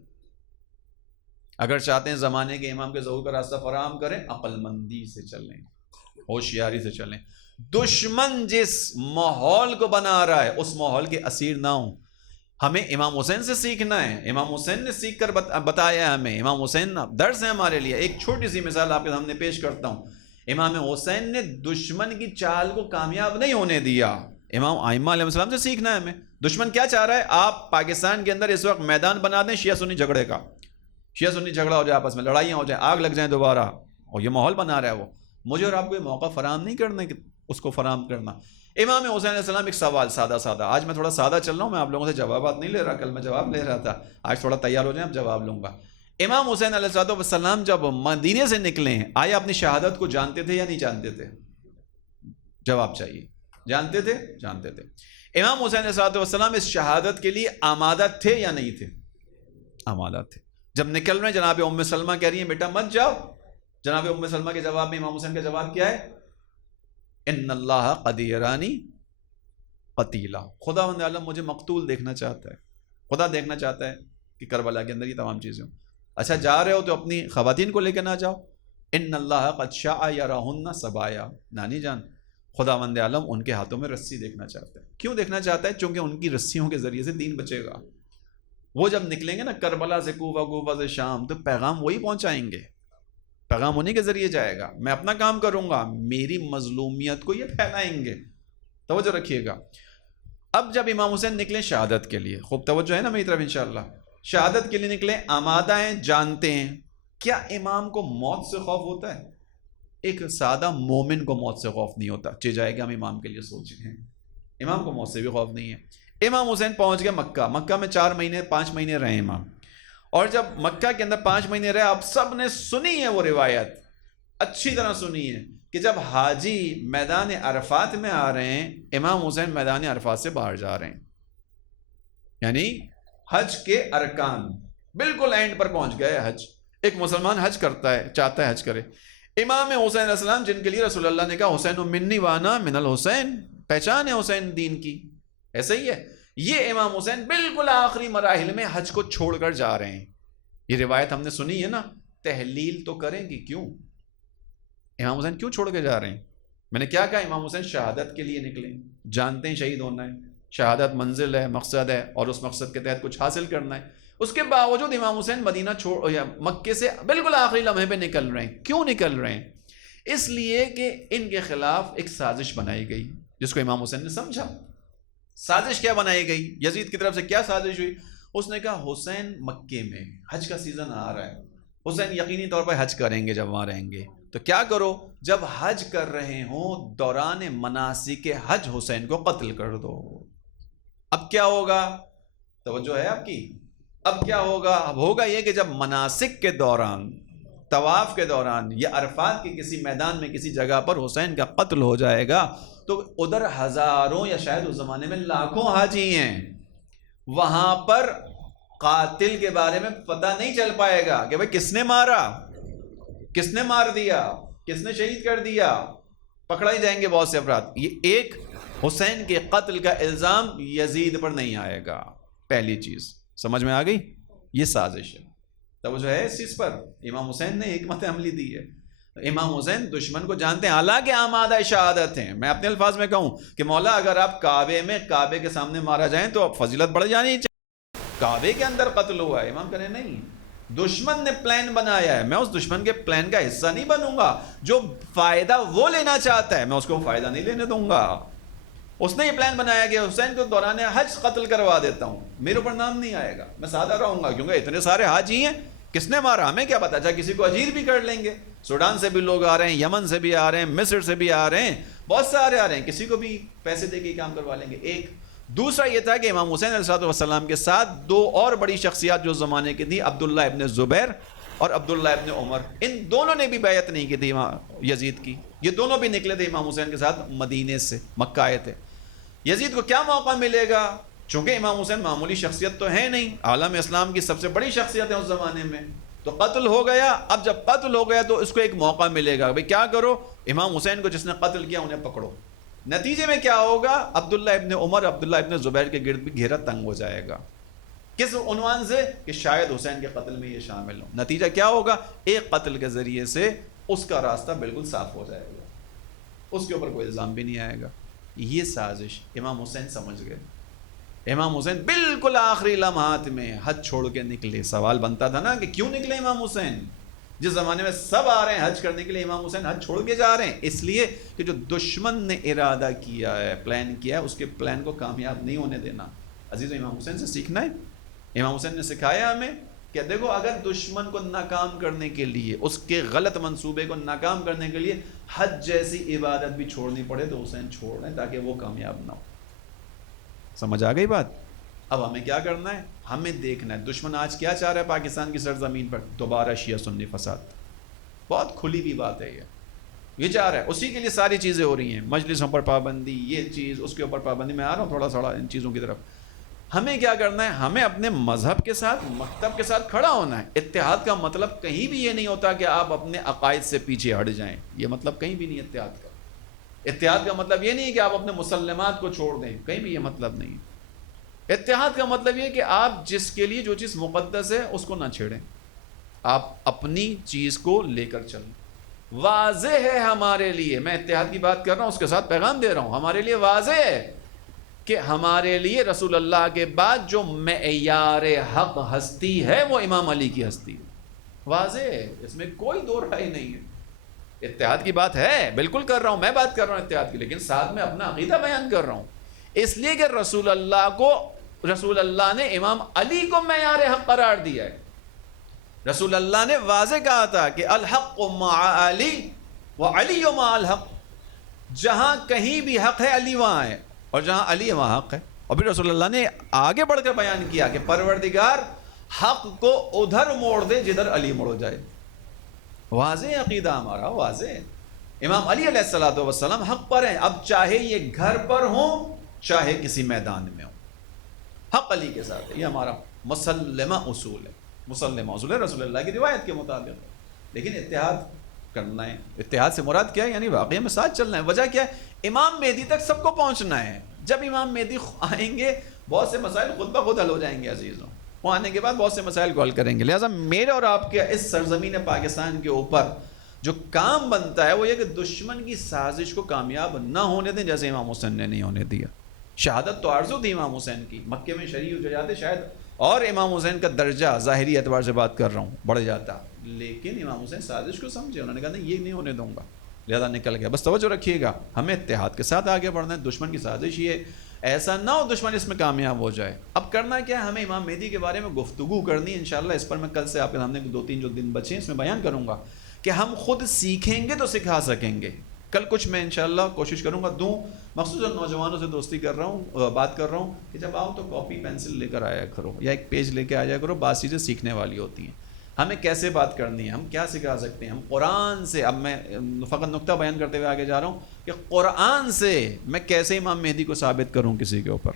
اگر چاہتے ہیں زمانے کے امام کے ظہور کا راستہ فراہم کریں، عقل مندی سے چلیں، ہوشیاری سے چلیں. دشمن جس ماحول کو بنا رہا ہے اس ماحول کے اسیر نہ ہوں. ہمیں امام حسین سے سیکھنا ہے. امام حسین نے سیکھ کر بتایا ہے ہمیں. امام حسین درس ہے ہمارے لیے. ایک چھوٹی سی مثال آپ کے سامنے پیش کرتا ہوں. امام حسین نے دشمن کی چال کو کامیاب نہیں ہونے دیا. امام ائمہ علیہ السلام سے سیکھنا ہے ہمیں. دشمن کیا چاہ رہا ہے؟ آپ پاکستان کے اندر اس وقت میدان بنا دیں شیعہ سنی جھگڑے کا، شیعہ سنی جھگڑا ہو جائے، آپس میں لڑائیاں ہو جائیں، آگ لگ جائیں دوبارہ، اور یہ ماحول بنا رہا ہے وہ. مجھے اور آپ کو یہ موقع فراہم نہیں کرنا کہ اس کو فراہم کرنا. امام حسین علیہ السلام ایک سوال سادہ سادہ، آج میں تھوڑا سادہ چل رہا ہوں، میں آپ لوگوں سے جوابات نہیں لے رہا، کل میں جواب لے رہا تھا، آج تھوڑا تیار ہو جائیں، اب جواب لوں گا. امام حسین علیہ السلام جب مدینے سے نکلے ہیں، آیا اپنی شہادت کو جانتے تھے یا نہیں جانتے تھے؟ جواب چاہیے. جانتے تھے؟ جانتے تھے. امام حسین علیہ السلام اس شہادت کے لیے آمادہ تھے یا نہیں تھے؟ آمادہ تھے. جب نکل رہے ہیں، جناب ام سلمہ کہہ رہی ہیں بیٹا مت جاؤ. جناب ام سلمہ کے جواب میں امام حسین کا جواب کیا ہے؟ ان اللہ قد یرانی قتیلا. خداوند عالم مجھے مقتول دیکھنا چاہتا ہے. خدا دیکھنا چاہتا ہے کہ کربلا کے اندر یہ تمام چیزیں ہوں. اچھا جا رہے ہو تو اپنی خواتین کو لے کے نہ جاؤ. ان اللہ قد شاء یراہن سبایا. نانی جان، خداوند عالم ان کے ہاتھوں میں رسی دیکھنا چاہتا ہے. کیوں دیکھنا چاہتا ہے؟ چونکہ ان کی رسیوں کے ذریعے سے دین بچے گا. وہ جب نکلیں گے نا کربلا سے کوفہ، کوفہ سے شام، تو پیغام وہی پہنچائیں گے. پیغام انہیں کے ذریعے جائے گا. میں اپنا کام کروں گا، میری مظلومیت کو یہ پھیلائیں گے. توجہ رکھیے گا. اب جب امام حسین نکلے شہادت کے لیے، خوب توجہ ہے نا میری طرف انشاءاللہ، شہادت کے لیے نکلے، آمادہ ہیں، جانتے ہیں. کیا امام کو موت سے خوف ہوتا ہے؟ ایک سادہ مومن کو موت سے خوف نہیں ہوتا. چہ جائے کہ ہم امام کے لیے سوچیں، امام کو موت سے بھی خوف نہیں ہے. امام حسین پہنچ گئے مکہ. مکہ میں 5 مہینے رہے امام. اور جب مکہ کے اندر 5 مہینے رہے، آپ سب نے سنی ہے وہ روایت، اچھی طرح سنی ہے کہ جب حاجی میدان عرفات میں آ رہے ہیں، امام حسین میدان عرفات سے باہر جا رہے ہیں. یعنی حج کے ارکان بالکل اینڈ پر پہنچ گئے. حج، ایک مسلمان حج کرتا ہے، چاہتا ہے حج کرے. امام حسین علیہ السلام جن کے لیے رسول اللہ نے کہا حسین منی وانا من الحسین، پہچان ہے حسین دین کی، ایسا ہی ہے. یہ امام حسین بالکل آخری مراحل میں حج کو چھوڑ کر جا رہے ہیں. یہ روایت ہم نے سنی ہے نا. تحلیل تو کریں گی، کیوں امام حسین کیوں چھوڑ کے جا رہے ہیں؟ میں نے کیا کہا؟ امام حسین شہادت کے لیے نکلے، جانتے ہیں شہید ہونا ہے، شہادت منزل ہے، مقصد ہے، اور اس مقصد کے تحت کچھ حاصل کرنا ہے. اس کے باوجود امام حسین مدینہ چھوڑ یا مکے سے بالکل آخری لمحے پہ نکل رہے ہیں. کیوں نکل رہے ہیں؟ اس لیے کہ ان کے خلاف ایک سازش بنائی گئی جس کو امام حسین نے سمجھا. سازش کیا بنائی گئی؟ یزید کی طرف سے کیا سازش ہوئی؟ اس نے کہا حسین مکے میں حج کا سیزن آ رہا ہے، حسین یقینی طور پر حج کریں گے جب وہاں رہیں گے، تو کیا کرو، جب حج کر رہے ہوں دوران مناسک حج حسین کو قتل کر دو. اب کیا ہوگا؟ توجہ ہے آپ کی؟ اب کیا ہوگا؟ اب ہوگا یہ کہ جب مناسک کے دوران، طواف کے دوران یا عرفات کے کسی میدان میں کسی جگہ پر حسین کا قتل ہو جائے گا تو ادھر ہزاروں یا شاید اس زمانے میں لاکھوں حاجی ہیں، وہاں پر قاتل کے بارے میں پتہ نہیں چل پائے گا کہ بھئی کس نے مارا، کس نے مار دیا، کس نے شہید کر دیا. پکڑا ہی جائیں گے بہت سے افراد. یہ ایک حسین کے قتل کا الزام یزید پر نہیں آئے گا. پہلی چیز سمجھ میں آ گئی؟ یہ سازش ہے. توجہ ہے اس چیز پر؟ امام حسین نے حکمت عملی دی ہے. امام حسین دشمن کو جانتے ہیں، حالانکہ آمادہ شہادت ہیں. میں اپنے الفاظ میں کہوں کہ مولا اگر آپ کعبے کے سامنے مارا جائیں تو اب فضیلت بڑھ جانی چاہیے. کعبے کے اندر قتل ہوا ہے. امام کہنے نہیں، دشمن نے پلان بنایا ہے، میں اس دشمن کے پلان کا حصہ نہیں بنوں گا. جو فائدہ وہ لینا چاہتا ہے میں اس کو فائدہ نہیں لینے دوں گا. اس نے یہ پلان بنایا کہ حسین کو دوران حج قتل کروا دیتا ہوں، میرے اوپر نام نہیں آئے گا، میں سادہ رہوں گا، کیونکہ اتنے سارے حاجی ہیں، کس نے مارا ہمیں کیا پتا. چاہے کسی کو اجیر بھی کر لیں گے. سوڈان سے بھی لوگ آ رہے ہیں، یمن سے بھی آ رہے ہیں، مصر سے بھی آ رہے ہیں، بہت سارے آ رہے ہیں، کسی کو بھی پیسے دے کے کام کروا لیں گے. ایک دوسرا یہ تھا کہ امام حسین علیہ السلام کے ساتھ 2 اور بڑی شخصیات جو زمانے کی تھی، عبداللہ ابن زبیر اور عبداللہ ابن عمر. ان دونوں نے بھی بیعت نہیں کی تھی یزید کی. یہ دونوں بھی نکلے تھے امام حسین کے ساتھ مدینے سے، مکہ آئے تھے. یزید کو کیا موقع ملے گا؟ چونکہ امام حسین معمولی شخصیت تو ہے نہیں، عالم اسلام کی سب سے بڑی شخصیت ہے اس زمانے میں، تو قتل ہو گیا. اب جب قتل ہو گیا تو اس کو ایک موقع ملے گا. بھئی کیا کرو، امام حسین کو جس نے قتل کیا انہیں پکڑو. نتیجے میں کیا ہوگا؟ عبداللہ ابن عمر، عبداللہ ابن زبیر کے گرد بھی گھیرا تنگ ہو جائے گا. کس عنوان سے؟ کہ شاید حسین کے قتل میں یہ شامل ہوں. نتیجہ کیا ہوگا؟ ایک قتل کے ذریعے سے اس کا راستہ بالکل صاف ہو جائے گا، اس کے اوپر کوئی الزام بھی نہیں آئے گا. یہ سازش امام حسین سمجھ گئے. امام حسین بالکل آخری لمحات میں حج چھوڑ کے نکلے. سوال بنتا تھا نا کہ کیوں نکلے امام حسین؟ جس زمانے میں سب آ رہے ہیں حج کرنے کے لیے، امام حسین حج چھوڑ کے جا رہے ہیں. اس لیے کہ جو دشمن نے ارادہ کیا ہے، پلان کیا ہے، اس کے پلان کو کامیاب نہیں ہونے دینا. عزیزو، امام حسین سے سیکھنا ہے. امام حسین نے سکھایا ہمیں کہ دیکھو، اگر دشمن کو ناکام کرنے کے لیے، اس کے غلط منصوبے کو ناکام کرنے کے لیے حج جیسی عبادت بھی چھوڑنی پڑے تو حسین چھوڑ دیں تاکہ وہ کامیاب نہ ہو. سمجھ آ گئی بات؟ اب ہمیں کیا کرنا ہے؟ ہمیں دیکھنا ہے دشمن آج کیا چاہ رہا ہے پاکستان کی سرزمین پر. دوبارہ شیعہ سنی فساد. بہت کھلی بھی بات ہے یہ چاہ رہا ہے. اسی کے لیے ساری چیزیں ہو رہی ہیں، مجلسوں پر پابندی، یہ چیز، اس کے اوپر پابندی. میں آ رہا ہوں تھوڑا تھوڑا ان چیزوں کی طرف. ہمیں کیا کرنا ہے؟ ہمیں اپنے مذہب کے ساتھ، مکتب کے ساتھ کھڑا ہونا ہے. اتحاد کا مطلب کہیں بھی یہ نہیں ہوتا کہ آپ اپنے عقائد سے پیچھے ہٹ جائیں. یہ مطلب کہیں بھی نہیں اتحاد کا. اتحاد کا مطلب یہ نہیں کہ آپ اپنے مسلمات کو چھوڑ دیں، کہیں بھی یہ مطلب نہیں. اتحاد کا مطلب یہ کہ آپ جس کے لیے جو چیز مقدس ہے اس کو نہ چھیڑیں، آپ اپنی چیز کو لے کر چلیں. واضح ہے ہمارے لیے، میں اتحاد کی بات کر رہا ہوں، اس کے ساتھ پیغام دے رہا ہوں. ہمارے لیے واضح ہے کہ ہمارے لیے رسول اللہ کے بعد جو معیار حق ہستی ہے وہ امام علی کی ہستی ہے. واضح ہے، اس میں کوئی دو رائے نہیں ہے. اتحاد کی بات ہے، بالکل کر رہا ہوں، میں بات کر رہا ہوں اتحاد کی، لیکن ساتھ میں اپنا عقیدہ بیان کر رہا ہوں. اس لیے کہ رسول اللہ نے امام علی کو معیار حق قرار دیا ہے. رسول اللہ نے واضح کہا تھا کہ الحق مع علی وعلی مع الحق. جہاں کہیں بھی حق ہے علی وہاں ہے، اور جہاں علی ہے وہاں حق ہے. اور پھر رسول اللہ نے آگے بڑھ کر بیان کیا کہ پروردگار حق کو ادھر موڑ دے جدھر علی مڑ جائے. واضح عقیدہ ہمارا، واضح ہے. امام علی علیہ الصلوۃ والسلام حق پر ہیں. اب چاہے یہ گھر پر ہوں چاہے کسی میدان میں ہوں، حق علی کے ساتھ ہے. یہ ہمارا مسلمہ اصول ہے، مسلمہ اصول ہے رسول اللہ کی روایت کے مطابق. لیکن اتحاد کرنا ہے. اتحاد سے مراد کیا ہے؟ یعنی واقعہ میں ساتھ چلنا ہے. وجہ کیا ہے؟ امام مہدی تک سب کو پہنچنا ہے. جب امام مہدی آئیں گے بہت سے مسائل خود بخود حل ہو جائیں گے عزیزوں. وہ آنے کے بعد بہت سے مسائل کو حل کریں گے. لہٰذا میرے اور آپ کے اس سرزمین پاکستان کے اوپر جو کام بنتا ہے وہ یہ کہ دشمن کی سازش کو کامیاب نہ ہونے دیں، جیسے امام حسین نے نہیں ہونے دیا. شہادت تو آرزو تھی امام حسین کی، مکے میں شہید ہو جاتے شاید، اور امام حسین کا درجہ ظاہری اعتبار سے بات کر رہا ہوں بڑھ جاتا. لیکن امام حسین سازش کو سمجھے، انہوں نے کہا نہیں، یہ نہیں ہونے دوں گا، لہذا نکل گیا. بس توجہ رکھیے گا، ہمیں اتحاد کے ساتھ آگے بڑھنا ہے. دشمن کی سازش یہ ایسا نہ ہو دشمن اس میں کامیاب ہو جائے. اب کرنا کیا ہے؟ ہمیں امام مہدی کے بارے میں گفتگو کرنی ہے انشاءاللہ. اس پر میں کل سے آپ کے سامنے 2-3 جو دن بچے ہیں اس میں بیان کروں گا کہ ہم خود سیکھیں گے تو سکھا سکیں گے. کل کچھ میں انشاءاللہ کوشش کروں گا دوں. مخصوصاً نوجوانوں سے دوستی کر رہا ہوں، بات کر رہا ہوں کہ جب آؤ تو کاپی پینسل لے کر آیا کرو، یا ایک پیج لے کے آیا کرو. بعض چیزیں سیکھنے والی ہوتی ہیں. ہمیں کیسے بات کرنی ہے، ہم کیا سکھا سکتے ہیں. ہم قرآن سے، اب میں فقط نقطہ بیان کرتے ہوئے آگے جا رہا ہوں کہ قرآن سے میں کیسے امام مہدی کو ثابت کروں کسی کے اوپر.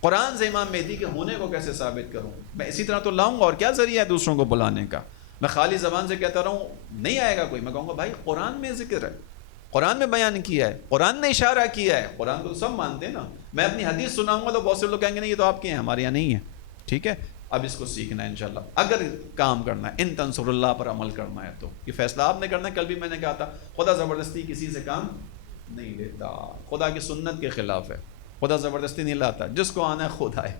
قرآن سے امام مہدی کے ہونے کو کیسے ثابت کروں. میں اسی طرح تو لاؤں گا، اور کیا ذریعہ ہے دوسروں کو بلانے کا. میں خالی زبان سے کہتا رہوں نہیں آئے گا کوئی. میں کہوں گا بھائی قرآن میں ذکر ہے، قرآن میں بیان کیا ہے، قرآن نے اشارہ کیا ہے. قرآن کو سب مانتے ہیں نا. میں اپنی حدیث سناؤں گا تو بہت سے لوگ کہیں گے نہیں یہ تو آپ کے ہیں، ہمارے یہاں نہیں ہے. ٹھیک ہے، اب اس کو سیکھنا ہے انشاءاللہ. اگر کام کرنا ہے، ان تنصر اللہ پر عمل کرنا ہے تو یہ فیصلہ آپ نے کرنا ہے. کل بھی میں نے کہا تھا خدا زبردستی کسی سے کام نہیں لیتا. خدا کی سنت کے خلاف ہے. خدا زبردستی نہیں لاتا. جس کو آنا ہے خود آئے،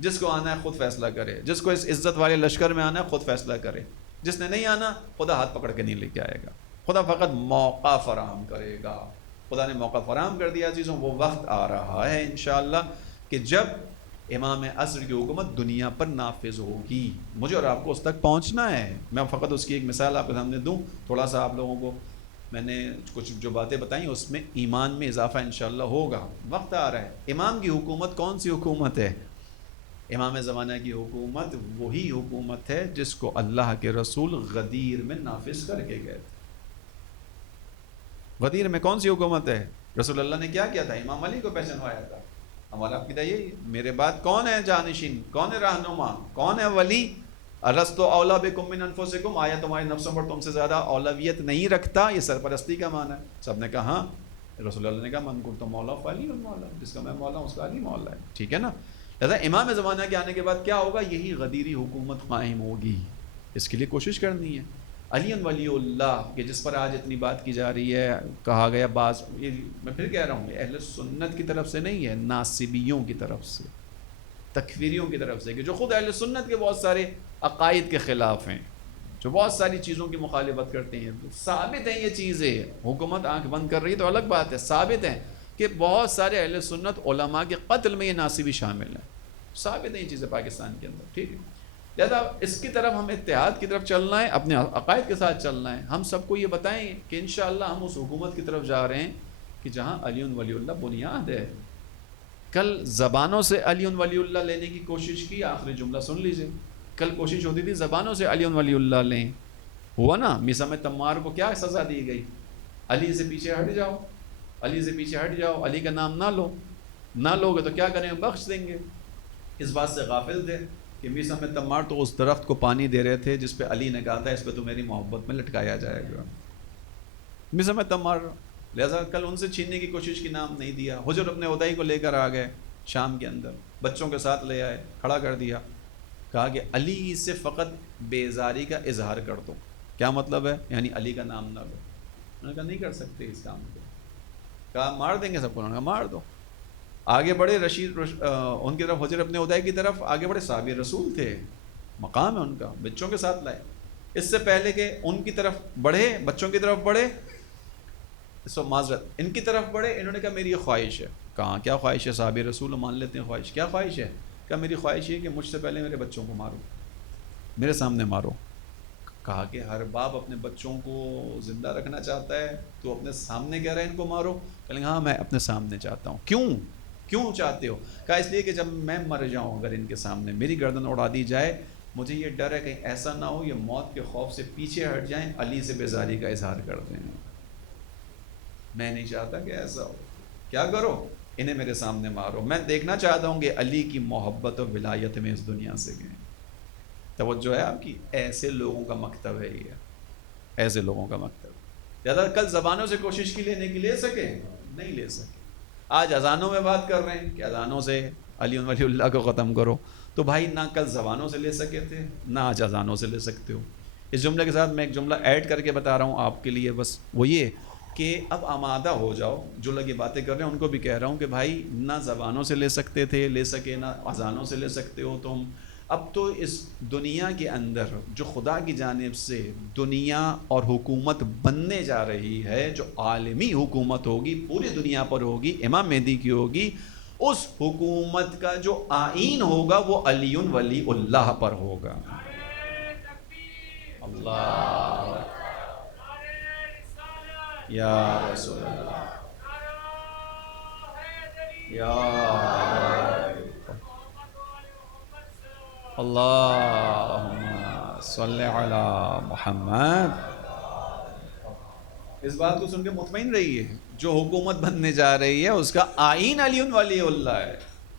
جس کو آنا ہے خود فیصلہ کرے. جس کو اس عزت والے لشکر میں آنا ہے خود فیصلہ کرے. جس نے نہیں آنا خدا ہاتھ پکڑ کے نہیں لے کے آئے گا. خدا فقط موقع فراہم کرے گا. خدا نے موقع فراہم کر دیا عزیزوں. وہ وقت آ رہا ہے انشاءاللہ کہ جب امام عصر کی حکومت دنیا پر نافذ ہوگی. مجھے اور آپ کو اس تک پہنچنا ہے. میں فقط اس کی ایک مثال آپ کے سامنے دوں تھوڑا سا. آپ لوگوں کو میں نے کچھ جو باتیں بتائیں اس میں ایمان میں اضافہ انشاءاللہ ہوگا. وقت آ رہا ہے. امام کی حکومت کون سی حکومت ہے؟ امام زمانہ کی حکومت وہی حکومت ہے جس کو اللہ کے رسول غدیر میں نافذ کر کے گئے تھے. غدیر میں کون سی حکومت ہے؟ رسول اللہ نے کیا کیا تھا؟ امام علی کو پہچنوایا تھا. ہمارا عقیدہ یہی ہے. میرے بعد کون ہے جانشین، کون ہے رہنما، کون ہے ولی؟ الستو اولیٰ بکم من انفسکم، آیا تمہارے نفسوں پر تم سے زیادہ اولویت نہیں رکھتا؟ یہ سرپرستی کا معنی ہے. سب نے کہا ہاں. رسول اللہ نے کہا من کنت مولا فعلی مولا، جس کا میں مولا ہوں اس کا علی مولا ہے، ٹھیک ہے نا. لہذا امام زمانہ کے آنے کے بعد کیا ہوگا؟ یہی غدیری حکومت قائم ہوگی. اس کے لیے کوشش کرنی ہے. علی ولی اللہ کہ جس پر آج اتنی بات کی جا رہی ہے، کہا گیا بعض، میں پھر کہہ رہا ہوں اہل سنت کی طرف سے نہیں ہے، ناصبیوں کی طرف سے، تکفیریوں کی طرف سے، کہ جو خود اہل سنت کے بہت سارے عقائد کے خلاف ہیں، جو بہت ساری چیزوں کی مخالفت کرتے ہیں. ثابت ہیں یہ چیزیں، حکومت آنکھ بند کر رہی ہے تو الگ بات ہے، ثابت ہیں کہ بہت سارے اہل سنت علماء کے قتل میں یہ ناصبی شامل ہیں. ثابت ہیں یہ چیزیں پاکستان کے اندر، ٹھیک ہے. لہذا اس کی طرف ہم اتحاد کی طرف چلنا ہے، اپنے عقائد کے ساتھ چلنا ہے. ہم سب کو یہ بتائیں کہ انشاءاللہ ہم اس حکومت کی طرف جا رہے ہیں کہ جہاں علی ولی اللہ بنیاد ہے. کل زبانوں سے علی ولی اللہ لینے کی کوشش کی، آخری جملہ سن لیجئے. کل کوشش ہوتی تھی زبانوں سے علی ولی اللہ لیں، ہوا نا. میثم تمار کو کیا سزا دی گئی؟ علی سے پیچھے ہٹ جاؤ، علی سے پیچھے ہٹ جاؤ، علی کا نام نہ لو، نہ لوگے تو کیا کریں؟ بخش دیں گے. اس بات سے غافل تھے کہ میثم تمار تو اس درخت کو پانی دے رہے تھے جس پہ علی نے کہا تھا اس پہ تو میری محبت میں لٹکایا جائے گا. میثم تمار، لہذا کل ان سے چھیننے کی کوشش کی، نام نہیں دیا. حجر اپنے ادائی کو لے کر آ گئے شام کے اندر، بچوں کے ساتھ لے آئے، کھڑا کر دیا، کہا کہ علی سے فقط بیزاری کا اظہار کر دو. کیا مطلب ہے؟ یعنی علی کا نام نہ لو. انہوں نے کہا نہیں کر سکتے اس کام کو. کہا مار دیں گے سب کو. انہوں نے کہا مار دو. آگے بڑھے رشید ان کی طرف، حجر اپنے ادائی کی طرف آگے بڑھے. صحابی رسول تھے، مقام ہے ان کا، بچوں کے ساتھ لائے. اس سے پہلے کہ ان کی طرف بڑھے، بچوں کی طرف بڑھے، معذرت ان کی طرف بڑھے، انہوں نے کہا میری یہ خواہش ہے. کہاں کیا خواہش ہے؟ صحابی رسول مان لیتے ہیں خواہش. کیا خواہش ہے؟ کہا میری خواہش یہ کہ مجھ سے پہلے میرے بچوں کو مارو، میرے سامنے مارو. کہا کہ ہر باپ اپنے بچوں کو زندہ رکھنا چاہتا ہے، تو اپنے سامنے کہہ رہے ہیں ان کو مارو؟ کہیں ہاں میں اپنے سامنے چاہتا ہوں. کیوں چاہتے ہو؟ کہا اس لیے کہ جب میں مر جاؤں اگر ان کے سامنے، میری گردن اڑا دی جائے، مجھے یہ ڈر ہے کہیں ایسا نہ ہو یہ موت کے خوف سے پیچھے ہٹ جائیں، علی سے بیزاری کا اظہار کر دیں. میں نہیں چاہتا کہ ایسا ہو. کیا کرو؟ انہیں میرے سامنے مارو. میں دیکھنا چاہتا ہوں کہ علی کی محبت اور ولایت میں اس دنیا سے گئے. توجہ ہے آپ کی؟ ایسے لوگوں کا مکتب ہے یہ، ایسے لوگوں کا مکتب. زیادہ کل زبانوں سے کوشش کی لینے کی، لے سکے؟ نہیں لے سکے. آج اذانوں میں بات کر رہے ہیں کہ اذانوں سے علی ولی اللہ کو ختم کرو. تو بھائی نہ کل زبانوں سے لے سکے تھے، نہ آج اذانوں سے لے سکتے ہو. اس جملے کے ساتھ میں ایک جملہ ایڈ کر کے بتا رہا ہوں آپ کے لیے، بس وہ یہ کہ اب آمادہ ہو جاؤ. جو لوگ یہ باتیں کر رہے ہیں ان کو بھی کہہ رہا ہوں کہ بھائی نہ زبانوں سے لے سکتے تھے، لے سکے، نہ اذانوں سے لے سکتے ہو تم. اب تو اس دنیا کے اندر جو خدا کی جانب سے دنیا اور حکومت بننے جا رہی ہے، جو عالمی حکومت ہوگی، پوری دنیا پر ہوگی، امام مہدی کی ہوگی، اس حکومت کا جو آئین ہوگا وہ علی ولی اللہ پر ہوگا. اللہ یا رسول اللہ، یا اللہم صلی علی محمد. اس بات کو سن کے مطمئن رہیے، جو حکومت بننے جا رہی ہے اس کا آئین علی ولی اللہ ہے.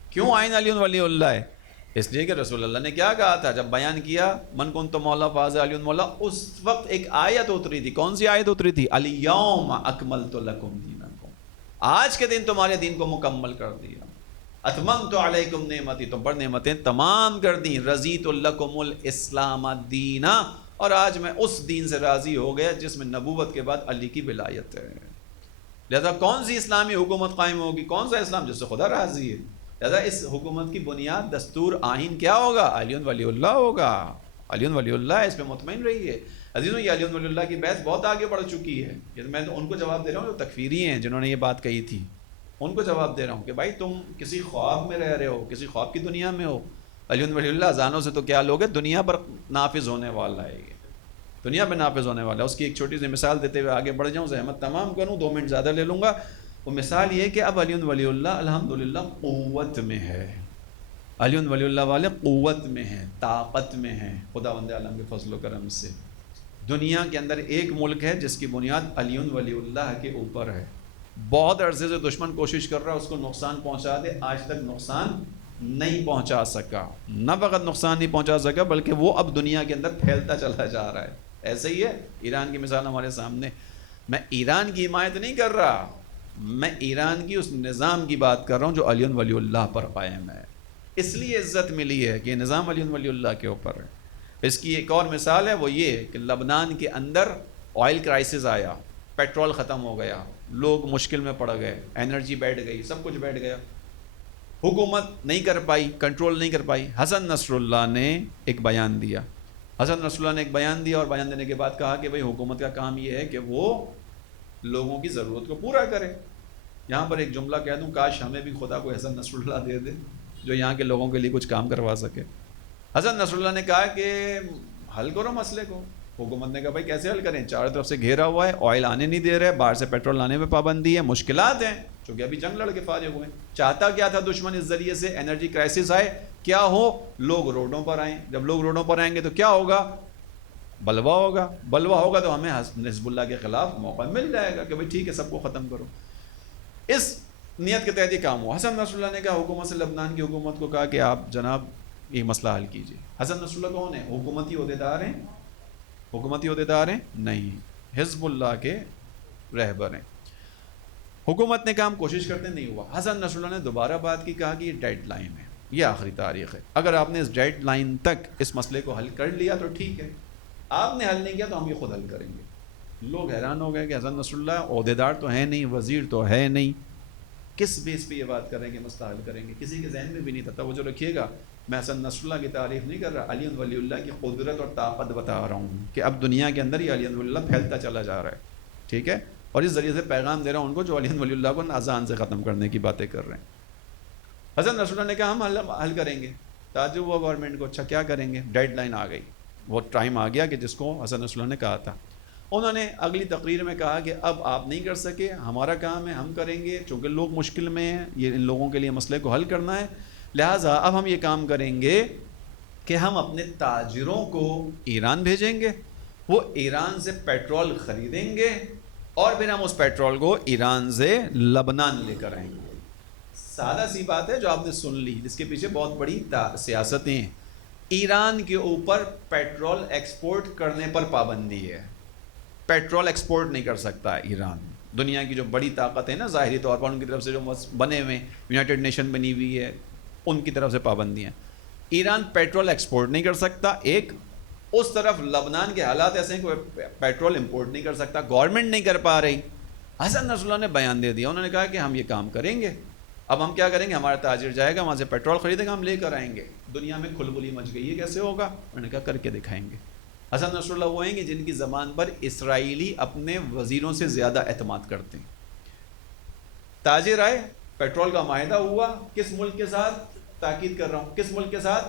کیوں آئین علی ولی اللہ ہے؟ اس لیے کہ رسول اللہ نے کیا کہا تھا جب بیان کیا من کنت مولا فاز علی مولا، اس وقت ایک آیت اتری تھی. کون سی آیت اتری تھی؟ الیوم اکملت لکم دینکم، آج کے دن تمہارے دین کو مکمل کر دیا. اتممت علیکم نعمتی، تم پر نعمتیں تمام کر دیں. رضیت لکم الاسلام دینا، اور آج میں اس دین سے راضی ہو گیا جس میں نبوت کے بعد علی کی ولایت ہے. لہذا کون سی اسلامی حکومت قائم ہوگی؟ کون سا اسلام؟ جس سے خدا راضی ہے. لہذا اس حکومت کی بنیاد، دستور، آئین کیا ہوگا؟ علی ولی اللہ ہوگا. علی ولی اللہ، اس پہ مطمئن رہیے. عزیزوں یہ علی ولی اللہ کی بحث بہت آگے بڑھ چکی ہے. میں تو ان کو جواب دے رہا ہوں جو تکفیری ہیں، جنہوں نے یہ بات کہی تھی، ان کو جواب دے رہا ہوں کہ بھائی تم کسی خواب میں رہ رہے ہو، کسی خواب کی دنیا میں ہو. علی ولی اللہ اذانوں سے تو کیا لوگ ہیں، دنیا پر نافذ ہونے والا ہے، یہ دنیا پہ نافذ ہونے والا ہے. اس کی ایک چھوٹی سی مثال دیتے ہوئے آگے بڑھ جاؤں، زحمت تمام کروں، 2 منٹ زیادہ لے لوں گا. وہ مثال یہ کہ اب علی ولی اللہ الحمدللہ قوت میں ہے. علی ولی اللہ والے قوت میں ہیں، طاقت میں ہیں، خداوند عالم کے فضل و کرم سے. دنیا کے اندر ایک ملک ہے جس کی بنیاد علی ولی اللہ کے اوپر ہے. بہت عرصے سے دشمن کوشش کر رہا ہے اس کو نقصان پہنچا دے، آج تک نقصان نہیں پہنچا سکا. نہ فقط نقصان نہیں پہنچا سکا بلکہ وہ اب دنیا کے اندر پھیلتا چلا جا رہا ہے. ایسے ہی ہے ایران کی مثال ہمارے سامنے. میں ایران کی حمایت نہیں کر رہا، میں ایران کی اس نظام کی بات کر رہا ہوں جو علی ولی اللہ پر قائم ہے. اس لیے عزت ملی ہے کہ یہ نظام علی ولی اللہ کے اوپر ہے. اس کی ایک اور مثال ہے، وہ یہ کہ لبنان کے اندر آئل کرائسس آیا، پیٹرول ختم ہو گیا، لوگ مشکل میں پڑ گئے، انرجی بیٹھ گئی، سب کچھ بیٹھ گیا. حکومت نہیں کر پائی، کنٹرول نہیں کر پائی. حسن نصر اللہ نے ایک بیان دیا. حسن نصر اللہ نے ایک بیان دیا اور بیان دینے کے بعد کہا کہ بھئی حکومت کا کام یہ ہے کہ وہ لوگوں کی ضرورت کو پورا کرے. یہاں پر ایک جملہ کہہ دوں، کاش ہمیں بھی خدا کو حسن نصر اللہ دے دے جو یہاں کے لوگوں کے لیے کچھ کام کروا سکے. حسن نصر اللہ نے کہا کہ حل کرو مسئلے کو. حکومت نے کہا بھائی کیسے حل کریں، چاروں طرف سے گھیرا ہوا ہے، آئل آنے نہیں دے رہے، باہر سے پیٹرول لانے میں پابندی ہے، مشکلات ہیں چونکہ ابھی جنگ لڑ کے فارغ ہوئے. چاہتا کیا تھا دشمن اس ذریعے سے انرجی کرائسس آئے، کیا ہو، لوگ روڈوں پر آئیں. جب لوگ روڈوں پر آئیں گے تو کیا ہوگا، بلوا ہوگا. بلوا ہوگا تو ہمیں حزب اللہ کے خلاف موقع مل جائے گا کہ بھائی ٹھیک ہے سب کو ختم کرو. اس نیت کے تحت یہ کام ہوا. حسن نصر اللہ نے کہا حکومت سے، لبنان کی حکومت کو کہا کہ آپ جناب یہ مسئلہ حل کیجیے. حسن نصر اللہ کون ہے، حکومتی عہدیدار ہیں؟ حکومتی عہدیدار ہیں؟ نہیں، حزب اللہ کے رہبر ہیں. حکومت نے کام کوشش کرتے نہیں ہوا. حسن نصر اللہ نے دوبارہ بات کی، کہا کہ یہ ڈیڈ لائن ہے، یہ آخری تاریخ ہے، اگر آپ نے اس ڈیڈ لائن تک اس مسئلے کو حل کر لیا تو ٹھیک ہے، آپ نے حل نہیں کیا تو ہم یہ خود حل کریں گے. لوگ حیران ہو گئے کہ حسن نصر اللہ عہدیدار تو ہے نہیں، وزیر تو ہے نہیں، کس بیس پہ یہ بات کریں گے مسئلہ حل کریں گے. کسی کے ذہن میں بھی نہیں تھا. توجہ رکھیے گا، میں حسن نصر اللہ کی تعریف نہیں کر رہا، علی ولی اللہ کی قدرت اور طاقت بتا رہا ہوں کہ اب دنیا کے اندر یہ علی ولی اللہ پھیلتا چلا جا رہا ہے. ٹھیک ہے، اور اس ذریعے سے پیغام دے رہا ہوں ان کو جو علی ولی اللہ کو اذان سے ختم کرنے کی باتیں کر رہے ہیں. حسن نصر اللہ نے کہا ہم حل کریں گے. تعجب ہوا گورنمنٹ کو، اچھا کیا کریں گے، ڈیڈ لائن آ گئی، وہ ٹائم آ گیا کہ جس کو حسن نصر اللہ نے کہا تھا. انہوں نے اگلی تقریر میں کہا کہ اب آپ نہیں کر سکے، ہمارا کام ہے، ہم کریں گے، چونکہ لوگ مشکل میں ہیں، یہ ان لوگوں کے لیے مسئلے کو حل کرنا ہے، لہٰذا اب ہم یہ کام کریں گے کہ ہم اپنے تاجروں کو ایران بھیجیں گے، وہ ایران سے پیٹرول خریدیں گے اور پھر ہم اس پیٹرول کو ایران سے لبنان لے کر آئیں گے. سادہ سی بات ہے جو آپ نے سن لی، جس کے پیچھے بہت بڑی سیاستیں ہیں. ایران کے اوپر پیٹرول ایکسپورٹ کرنے پر پابندی ہے، پیٹرول ایکسپورٹ نہیں کر سکتا ایران. دنیا کی جو بڑی طاقت ہے نا ظاہری طور پر، ان کی طرف سے جو بنے ہوئے یونائٹڈ نیشن بنی ہوئی ہے، ان کی طرف سے پابندیاں. ایران پیٹرول ایکسپورٹ نہیں کر سکتا. ایک اس طرف لبنان کے حالات ایسے ہیں کہ پیٹرول امپورٹ نہیں کر سکتا، گورنمنٹ نہیں کر پا رہی. حسن نصر اللہ نے بیان دے دیا، انہوں نے کہا کہ ہم یہ کام کریں گے. اب ہم کیا کریں گے، ہمارا تاجر جائے گا وہاں سے پیٹرول خریدے گا، ہم لے کر آئیں گے. دنیا میں کھلبلی مچ گئی ہے، کیسے ہوگا؟ انہوں نے کہا کر کے دکھائیں گے. حسن نصر اللہ وہ ہیں کہ جن کی زبان پر اسرائیلی اپنے وزیروں سے زیادہ اعتماد کرتے ہیں. تاجر آئے، پیٹرول کا معاہدہ ہوا، کس ملک کے ساتھ؟ تاکید کر رہا ہوں، کس ملک کے ساتھ؟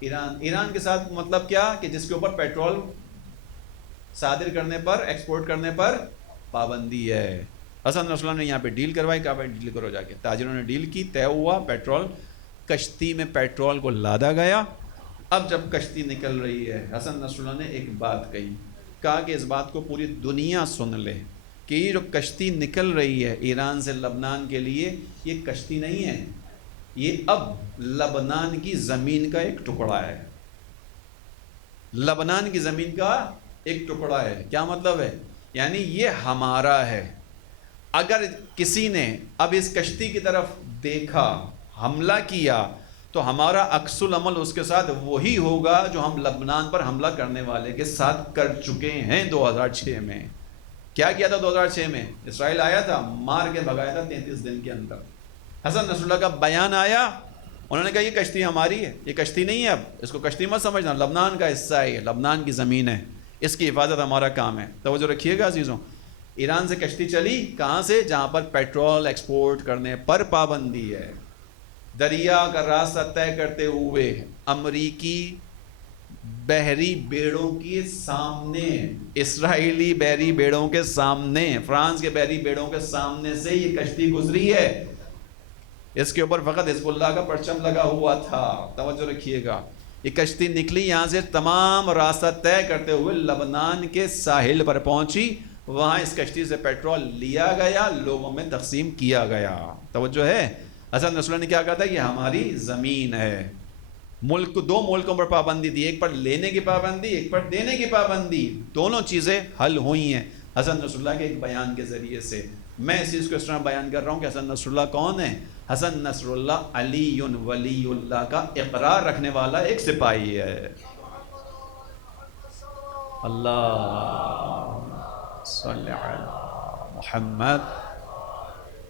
ایران. ایران کے ساتھ مطلب کیا کہ جس کے اوپر پیٹرول صادر کرنے پر، ایکسپورٹ کرنے پر پابندی ہے. حسن نصر اللہ نے یہاں پہ ڈیل کروائی، کہا بھائی ڈیل کرو جا کے. تاجروں نے ڈیل کی، طے ہوا، پیٹرول کشتی میں پیٹرول کو لادا گیا. اب جب کشتی نکل رہی ہے، حسن نصر اللہ نے ایک بات کہی، کہا کہ اس بات کو پوری دنیا سن لے کہ یہ جو کشتی نکل رہی ہے ایران سے لبنان کے لیے، یہ کشتی نہیں ہے، یہ اب لبنان کی زمین کا ایک ٹکڑا ہے. لبنان کی زمین کا ایک ٹکڑا ہے. کیا مطلب ہے؟ یعنی یہ ہمارا ہے. اگر کسی نے اب اس کشتی کی طرف دیکھا، حملہ کیا، تو ہمارا عکس العمل اس کے ساتھ وہی ہوگا جو ہم لبنان پر حملہ کرنے والے کے ساتھ کر چکے ہیں 2006 میں. کیا کیا تھا 2006 میں؟ اسرائیل آیا تھا، مار کے بھگایا تھا 33 دن کے اندر. حسن نصر اللہ کا بیان آیا، انہوں نے کہا یہ کشتی ہماری ہے، یہ کشتی نہیں ہے، اب اس کو کشتی مت سمجھنا، لبنان کا حصہ ہے، لبنان کی زمین ہے، اس کی حفاظت ہمارا کام ہے. توجہ رکھیے گا عزیزوں، ایران سے کشتی چلی کہاں سے؟ جہاں پر پیٹرول ایکسپورٹ کرنے پر پابندی ہے. دریا کا راستہ طے کرتے ہوئے امریکی بحری بیڑوں کے سامنے، اسرائیلی بحری بیڑوں کے سامنے، فرانس کے بحری بیڑوں کے سامنے سے یہ کشتی گزری ہے. اس کے اوپر فقط حزب اللہ کا پرچم لگا ہوا تھا. توجہ رکھیے گا، یہ کشتی نکلی یہاں سے، تمام راستہ طے کرتے ہوئے لبنان کے ساحل پر پہنچی، وہاں اس کشتی سے پیٹرول لیا گیا، لوگوں میں تقسیم کیا گیا. توجہ ہے؟ حسن نصر اللہ نے کیا کہا تھا؟ یہ ہماری زمین ہے. ملک کو دو ملکوں پر پابندی تھی، ایک پر لینے کی پابندی، ایک پر دینے کی پابندی. دونوں چیزیں حل ہوئی ہیں حسن نصر اللہ کے ایک بیان کے ذریعے سے. میں اس چیز کو اس طرح بیان کر رہا ہوں کہ حسن نصر اللہ کون ہے؟ حسن نصر اللہ علی ولی اللہ کا اقرار رکھنے والا ایک سپاہی ہے. اللہ صلی علی محمد.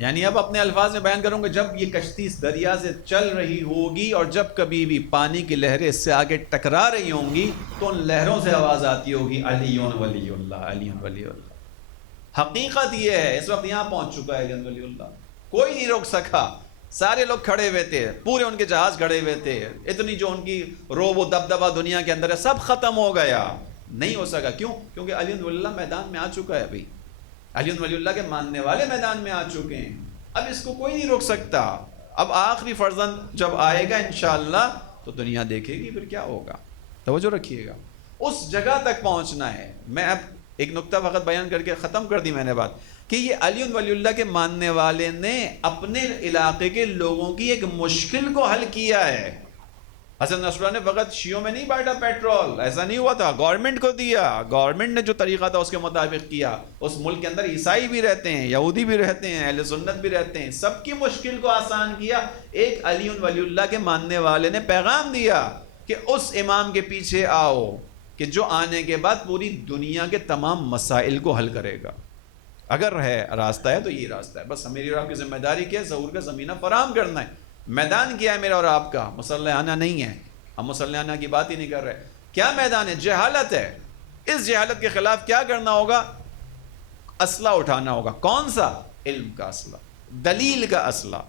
یعنی اب اپنے الفاظ میں بیان کروں گا، جب یہ کشتی اس دریا سے چل رہی ہوگی اور جب کبھی بھی پانی کی لہریں اس سے آگے ٹکرا رہی ہوں گی تو ان لہروں سے آواز آتی ہوگی علی ولی اللہ، علی ولی اللہ. حقیقت یہ ہے اس وقت یہاں پہنچ چکا ہے علی ولی اللہ، کوئی نہیں روک سکا. سارے لوگ کھڑے ہوئے تھے، پورے ان کے جہاز کھڑے ہوئے تھے، اتنی جو ان کی روب و دبدبہ دنیا کے اندر ہے سب ختم ہو گیا. نہیں ہو سکا. کیوں؟ کیونکہ علی ولی اللہ میدان میں آ چکا ہے. ابھی علی ولی اللہ کے ماننے والے میدان میں آ چکے ہیں. اب اس کو کوئی نہیں روک سکتا. اب آخری فرزند جب آئے گا انشاءاللہ تو دنیا دیکھے گی پھر کیا ہوگا. توجہ رکھیے گا، اس جگہ تک پہنچنا ہے. میں اب ایک نقطہ وقت بیان کر کے ختم کر دی میں نے بات کہ یہ علی ولی اللہ کے ماننے والے نے اپنے علاقے کے لوگوں کی ایک مشکل کو حل کیا ہے. حسن نصر اللہ نے فقط شیعوں میں نہیں بانٹا پیٹرول، ایسا نہیں ہوا تھا. گورنمنٹ کو دیا، گورنمنٹ نے جو طریقہ تھا اس کے مطابق کیا. اس ملک کے اندر عیسائی بھی رہتے ہیں، یہودی بھی رہتے ہیں، اہل سنت بھی رہتے ہیں، سب کی مشکل کو آسان کیا. ایک علی ولی اللہ کے ماننے والے نے پیغام دیا کہ اس امام کے پیچھے آؤ کہ جو آنے کے بعد پوری دنیا کے تمام مسائل کو حل کرے گا. اگر ہے راستہ ہے تو یہ راستہ ہے. بس میری اور آپ کی ذمہ داری کیا ہے؟ ظہور کا زمینہ فراہم کرنا ہے. میدان کیا ہے میرا اور آپ کا؟ مسلحانہ نہیں ہے. ہم مسلحانہ کی بات ہی نہیں کر رہے. کیا میدان ہے؟ جہالت ہے. اس جہالت کے خلاف کیا کرنا ہوگا؟ اسلحہ اٹھانا ہوگا. کون سا؟ علم کا اسلحہ، دلیل کا اسلحہ،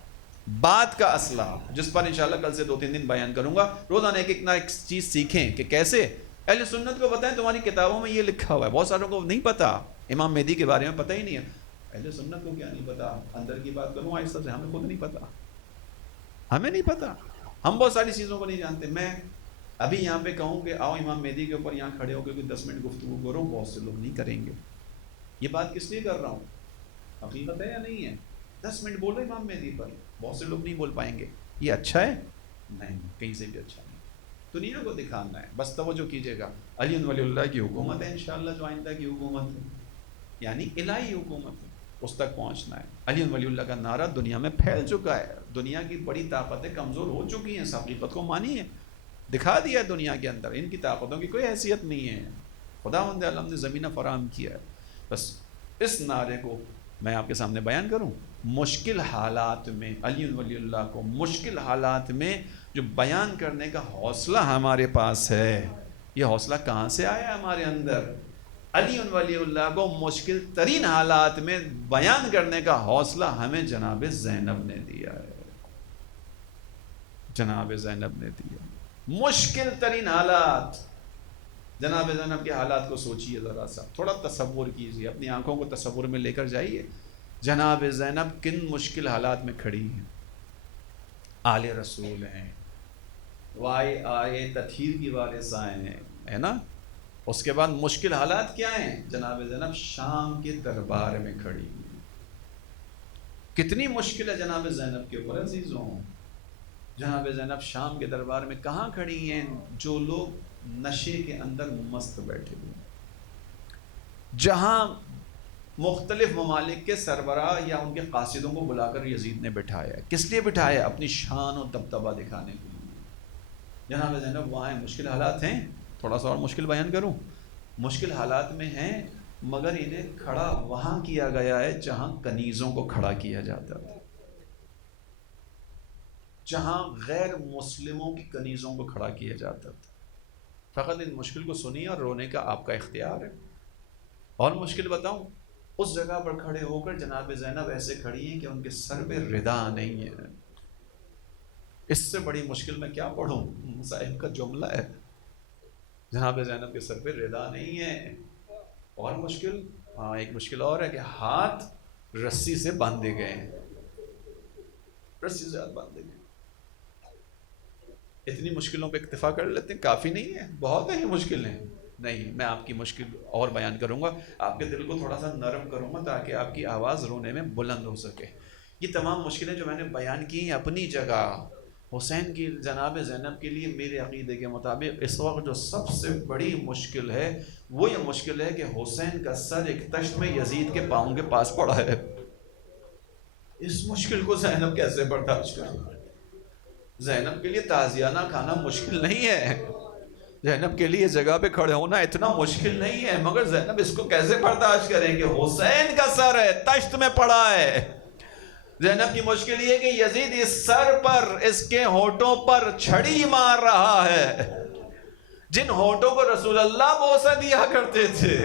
بات کا اسلحہ، جس پر انشاءاللہ کل سے 2-3 دن بیان کروں گا. روزانہ ایک نہ ایک چیز سیکھیں کہ کیسے. اہل سنت کو بتائیں تمہاری کتابوں میں یہ لکھا ہوا ہے. بہت ساروں کو نہیں پتا، امام مہدی کے بارے میں پتہ ہی نہیں ہے. اہل سنت کو کیا نہیں پتا؟ اندر کی بات کروں آہستہ سے، ہمیں خود نہیں پتا، ہمیں نہیں پتا. ہم بہت ساری چیزوں کو نہیں جانتے. میں ابھی یہاں پہ کہوں کہ آؤ امام مہدی کے اوپر یہاں کھڑے ہو کے 10 منٹ گفتگو کرو، بہت سے لوگ نہیں کریں گے. یہ بات کس لیے کر رہا ہوں؟ حقیقت ہے یا نہیں ہے؟ 10 منٹ بولو امام مہدی پر، بہت سے لوگ نہیں بول پائیں گے. یہ اچھا ہے؟ نہیں، کہیں سے بھی اچھا نہیں. دنیا کو دکھانا ہے. بس توجہ کیجیے گا. علی ولی اللہ کی حکومت ہے انشاءاللہ جو آئندہ کی حکومت ہے، یعنی الہی حکومت ہے، اس تک پہنچنا ہے. علی ولی اللہ کا نعرہ دنیا میں پھیل چکا ہے. دنیا کی بڑی طاقتیں کمزور ہو چکی ہیں. اس حقیقت کو مانی ہے، دکھا دیا ہے دنیا کے اندر. ان کی طاقتوں کی کوئی حیثیت نہیں ہے. خداوند عالم نے زمینہ فراہم کیا ہے. بس اس نعرے کو میں آپ کے سامنے بیان کروں. مشکل حالات میں علی ولی اللہ کو مشکل حالات میں جو بیان کرنے کا حوصلہ ہمارے پاس ہے، یہ حوصلہ کہاں سے آیا ہمارے اندر؟ علی ولی اللہ کو مشکل ترین حالات میں بیان کرنے کا حوصلہ ہمیں جناب زینب نے دیا ہے. جناب زینب نے دیا. مشکل ترین حالات، جناب زینب کے حالات کو سوچئے ذرا سا، تھوڑا تصور کیجئے، اپنی آنکھوں کو تصور میں لے کر جائیے. جناب زینب کن مشکل حالات میں کھڑی ہیں. آل رسول ہیں، آئے تطہیر کی وارثہ ہیں، ہے نا. اس کے بعد مشکل حالات کیا ہیں؟ جناب زینب شام کے دربار میں کھڑی ہیں. کتنی مشکل ہے جناب زینب کے اوپر عزیزوں. جناب زینب شام کے دربار میں کہاں کھڑی ہیں؟ جو لوگ نشے کے اندر مست بیٹھے ہوئے، جہاں مختلف ممالک کے سربراہ یا ان کے قاصدوں کو بلا کر یزید نے بٹھایا. کس لیے بٹھایا؟ اپنی شان و دبدبہ دکھانے کے لیے. جناب زینب وہاں ہیں. مشکل حالات ہیں. تھوڑا سا اور مشکل بیان کروں. مشکل حالات میں ہیں مگر انہیں کھڑا وہاں کیا گیا ہے جہاں کنیزوں کو کھڑا کیا جاتا تھا، جہاں غیر مسلموں کی کنیزوں کو کھڑا کیا جاتا تھا. فقط ان مشکل کو سنیے اور رونے کا آپ کا اختیار ہے. اور مشکل بتاؤں، اس جگہ پر کھڑے ہو کر جناب زینب ایسے کھڑی ہیں کہ ان کے سر پہ ردا نہیں ہے. اس سے بڑی مشکل میں کیا پڑھوں؟ صاحب کا جملہ ہے، جناب زینب کے سر پہ ردا نہیں ہے. اور مشکل، ہاں ایک مشکل اور ہے کہ ہاتھ رسی سے باندھے گئے ہیں. رسی سے ہاتھ باندھے گئے. اتنی مشکلوں پہ اکتفا کر لیتے ہیں، کافی نہیں ہے، بہت ہیں مشکلیں. نہیں، میں آپ کی مشکل اور بیان کروں گا، آپ کے دل کو تھوڑا سا نرم کروں گا تاکہ آپ کی آواز رونے میں بلند ہو سکے. یہ تمام مشکلیں جو میں نے بیان کی ہیں اپنی جگہ، حسین کی جناب زینب کے لیے میرے عقیدے کے مطابق اس وقت جو سب سے بڑی مشکل ہے وہ یہ مشکل ہے کہ حسین کا سر ایک تشت میں یزید کے پاؤں کے پاس پڑا ہے. اس مشکل کو زینب کیسے برداشت کرے؟ زینب کے لیے تعزیانہ کھانا مشکل نہیں ہے، زینب کے لیے جگہ پہ کھڑے ہونا اتنا مشکل نہیں ہے، مگر زینب اس کو کیسے برداشت کریں کہ حسین کا سر ہے، تشت میں پڑا ہے۔ زینب کی مشکل یہ کہ یزید اس سر پر، اس کے ہونٹوں پر چھڑی مار رہا ہے، جن ہونٹوں کو رسول اللہ بوسہ دیا کرتے تھے۔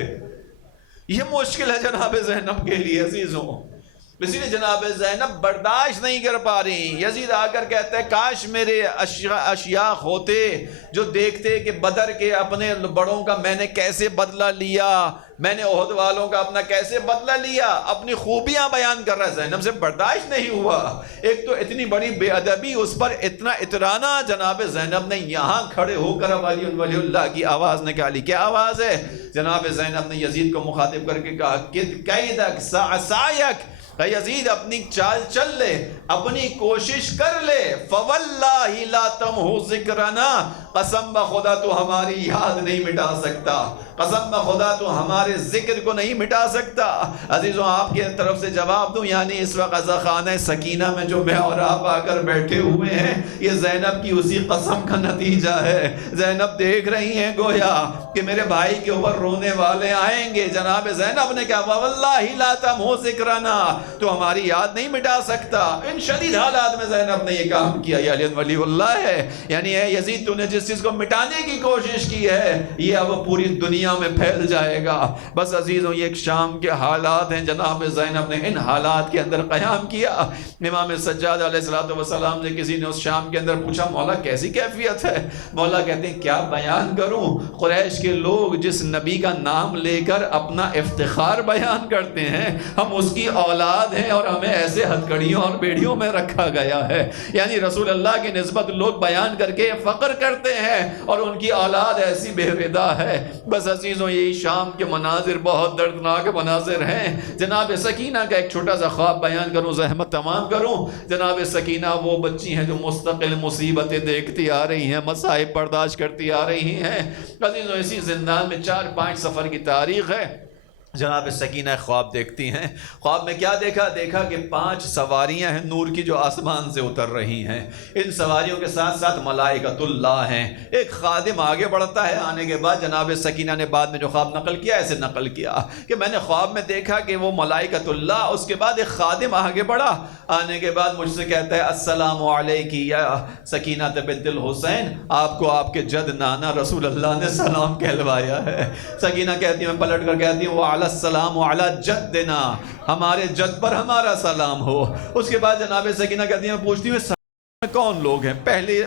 یہ مشکل ہے جناب زینب کے لیے عزیزوں، اسی لیے جناب زینب برداشت نہیں کر پا رہی۔ یزید آ کر کہتا ہے کاش میرے اشیاخ ہوتے جو دیکھتے کہ بدر کے اپنے بڑوں کا میں نے کیسے بدلہ لیا، میں نے احد والوں کا اپنا کیسے بدلہ لیا، اپنی خوبیاں بیان کر رہا ہے۔ زینب سے برداشت نہیں ہوا، ایک تو اتنی بڑی بے ادبی، اس پر اتنا اترانا۔ جناب زینب نے یہاں کھڑے ہو کر ولی اللہ کی آواز نکالی۔ کیا آواز ہے؟ جناب زینب نے یزید کو مخاطب کر کے کہا کیدک سعیک، یزید اپنی چال چل لے، اپنی کوشش کر لے، فواللہ لا تمحو ذکرنا، قسم بخدا تو ہماری یاد نہیں مٹا سکتا، قسم بخدا تو ہمارے ذکر کو نہیں مٹا سکتا۔ عزیزوں آپ کی طرف سے جواب دوں، یعنی اس وقت خانہ سکینہ میں جو میں اور آپ آ کر بیٹھے ہوئے ہیں، یہ زینب کی اسی قسم کا نتیجہ ہے۔ زینب دیکھ رہی ہیں گویا کہ میرے بھائی کے اوپر رونے والے آئیں گے۔ جناب زینب نے کہا واللہ لا تمحو ذکرنا، تو ہماری یاد نہیں مٹا سکتا۔ ان شدید حالات میں زینب نے یہ کام کیا۔ یہ علی ولی اللہ ہے، یعنی اے یزید تو نے جس چیز کو مٹانے کی کوشش کی ہے یہ اب پوری دنیا میں پھیل جائے گا۔ بس عزیزوں یہ ایک شام کے حالات ہیں، جناب زینب نے ان حالات کے اندر قیام کیا۔ امام سجاد علیہ السلام سے کسی نے اس شام کے اندر پوچھا مولا کیسی کیفیت ہے؟ مولا کہتے ہیں کیا بیان کروں، قریش کے لوگ جس نبی کا نام لے کر اپنا افتخار بیان کرتے ہیں، ہم اس کی اولاد ہیں اور ہمیں ایسے ہتھکڑیوں اور بیڑیوں میں رکھا گیا ہے۔ یعنی رسول اللہ کی نسبت لوگ بیان کر کے فخر کرتے ہیں اور ان کی اولاد ایسی بے ردا ہے۔ بس عزیزوں یہی شام کے مناظر بہت دردناک مناظر ہیں۔ جناب سکینہ کا ایک چھوٹا سا خواب بیان کروں، زحمت تمام کروں۔ جناب سکینہ وہ بچی ہیں جو مستقل مصیبتیں دیکھتی آ رہی ہیں، مصائب برداشت کرتی آ رہی ہیں۔ عزیزوں اسی زندان میں 4-5 سفر کی تاریخ ہے۔ جناب سکینہ خواب دیکھتی ہیں۔ خواب میں کیا دیکھا؟ دیکھا کہ 5 سواریاں ہیں نور کی جو آسمان سے اتر رہی ہیں، ان سواریوں کے ساتھ ساتھ ملائکۃ اللہ ہیں۔ ایک خادم آگے بڑھتا ہے، آنے کے بعد جناب سکینہ نے بعد میں جو خواب نقل کیا ایسے نقل کیا کہ میں نے خواب میں دیکھا کہ وہ ملائکۃ اللہ، اس کے بعد ایک خادم آگے بڑھا، آنے کے بعد مجھ سے کہتا ہے السلام علیکی یا سکینہ بنت الحسین، آپ کو آپ کے جد نانا رسول اللہ نے سلام کہلوایا ہے۔ سکینہ کہتی ہے، میں پلٹ کر کہتی ہوں وعلی السلام علی جدنا، ہمارے جد پر ہمارا سلام ہو۔ اس کے بعد جناب سکینہ کہتی ہیں، میں پوچھتی ہوں کون لوگ ہیں؟ پہلے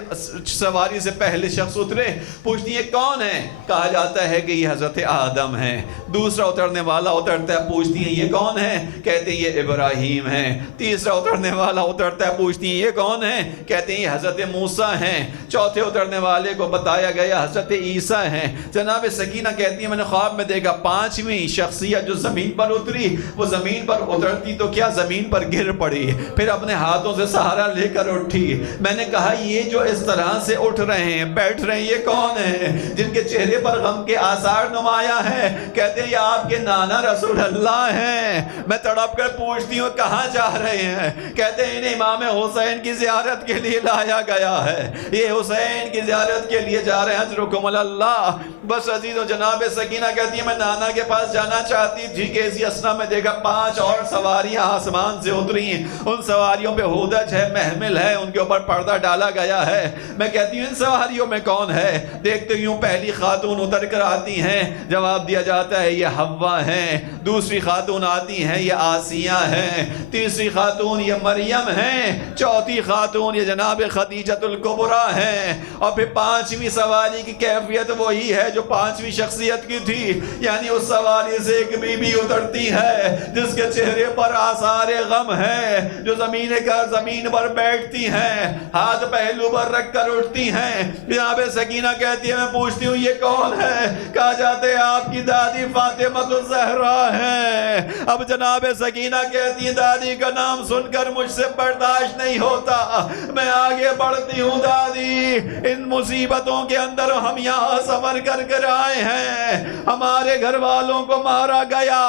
سواری سے پہلے شخص اترے، پوچھتی ہے کون ہیں؟ کہا جاتا ہے کہ یہ حضرت آدم ہیں۔ دوسرا اترنے والا اترتا ہے، پوچھتی ہیں یہ کون ہیں؟ کہتے ہیں یہ ابراہیم ہیں۔ تیسرا اترنے والا اترتا ہے، پوچھتی ہیں یہ کون ہیں؟ کہتے ہیں یہ حضرت موسیٰ ہیں۔ چوتھے اترنے والے کو بتایا گیا حضرت عیسیٰ ہیں۔ جناب سکینہ کہتی ہیں میں نے خواب میں دیکھا 5ویں شخصیت جو زمین پر اتری، وہ زمین پر اترتی تو کیا زمین پر گر پڑی، پھر اپنے ہاتھوں سے سہارا لے کر اٹھی۔ میں نے کہا یہ جو اس طرح سے اٹھ رہے ہیں بیٹھ رہے ہیں یہ کون ہیں جن کے چہرے پر غم کے آثار نمایاں ہیں؟ کہتے ہیں یہ آپ کے نانا رسول اللہ ہیں۔ میں تڑپ کر پوچھتی ہوں کہاں جا رہے ہیں؟ کہتے ہیں انہیں امام حسین کی زیارت کے لیے لایا گیا ہے، یہ حسین کی زیارت کے لیے جا رہے ہیں، اجرکم اللہ۔ بس عزیزو جناب سکینہ کہتی ہے میں نانا کے پاس جانا چاہتی تھی کہ اسی اسنا میں دیکھا 5 اور سواریاں آسمان سے اتری، ان سواریوں پہ ہودج ہے، محمل ہے، ان کے اوپر پردہ ڈالا گیا ہے۔ میں کہتی ہوں ان سواریوں میں کون ہے؟ دیکھتے ہوں پہلی خاتون اتر کر آتی ہیں، جواب دیا جاتا ہے یہ حوا ہیں۔ دوسری خاتون آتی ہیں یہ آسیہ ہیں۔ تیسری خاتون یہ مریم ہیں۔ چوتھی خاتون یہ جناب خدیجۃ الکبریٰ ہیں۔ اور پھر 5ویں سواری کی کیفیت وہی ہے جو 5ویں شخصیت کی تھی، یعنی اس سواری سے ایک بی بی اترتی ہے جس کے چہرے پر آثار غم ہے، جو زمین پر بیٹھتی ہیں ہیں، ہاتھ پہلو پر رکھ کر اٹھتی ہیں. جناب سکینہ کہتی ہے میں پوچھتی ہوں یہ کون ہے؟ کہا جاتے ہیں آپ کی دادی فاطمہ الزہرا ہے. اب جناب سکینہ کہتی ہے دادی کا نام سن کر مجھ سے برداشت نہیں ہوتا، میں آگے بڑھتی ہوں. دادی ان مصیبتوں کے اندر ہم یہاں سفر کر کر آئے ہیں، ہمارے گھر والوں کو مارا گیا،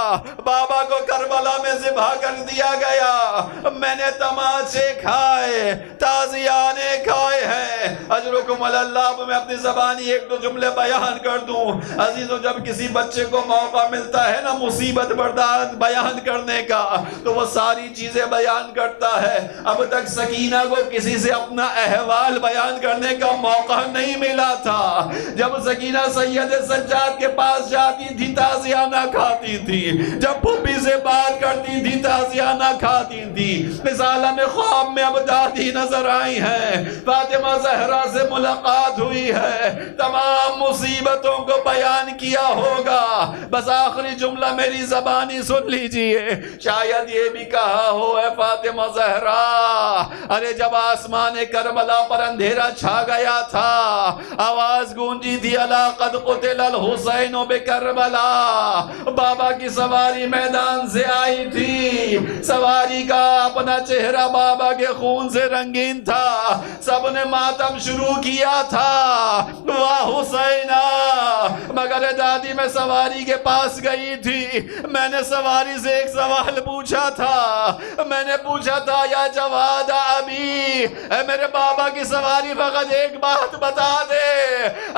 بابا کو کربلا میں ذبح کر دیا گیا، میں نے تماچے کھائے، تازیانے کھائے ہیں. اجرکم اللہ. میں اپنی زبانی ایک دو جملے بیان کر دوں عزیزو، جب کسی بچے کو موقع ملتا ہے نا مصیبت برداشت بیان کرنے کا تو وہ ساری چیزیں بیان کرتا ہے. اب تک سکینہ کو کسی سے اپنا احوال بیان کرنے کا موقع نہیں ملا تھا. جب سکینہ سید سجاد کے پاس جاتی تھی تازیانہ کھاتی تھی، جب پھوپھی سے بات کرتی تھی تازیانہ کھاتی تھی. اس عالم خواب میں اب دادی نظر آئی ہیں، فاطمہ زہرا سے ملاقات ہوئی ہے، تمام مصیبتوں کو بیان کیا ہوگا. بس آخری جملہ میری زبانی سن لیجئے، شاید یہ بھی کہا ہو اے فاطمہ زہرا، ارے جب آسمان کربلا پر اندھیرا چھا گیا تھا، آواز گونجی تھی الا قد قتل الحسین بکربلا، بابا کی سواری میدان سے آئی تھی، سواری کا اپنا چہرہ بابا کے خون سے رنگین تھا، سب نے ماتم شروع کیا تھا، واہ حسینہ. مگر دادی میں سواری کے پاس گئی تھی، میں نے سواری سے ایک سوال پوچھا تھا، میں نے پوچھا تھا یا جواد ابی، اے میرے بابا کی سواری فقط ایک بات بتا دے،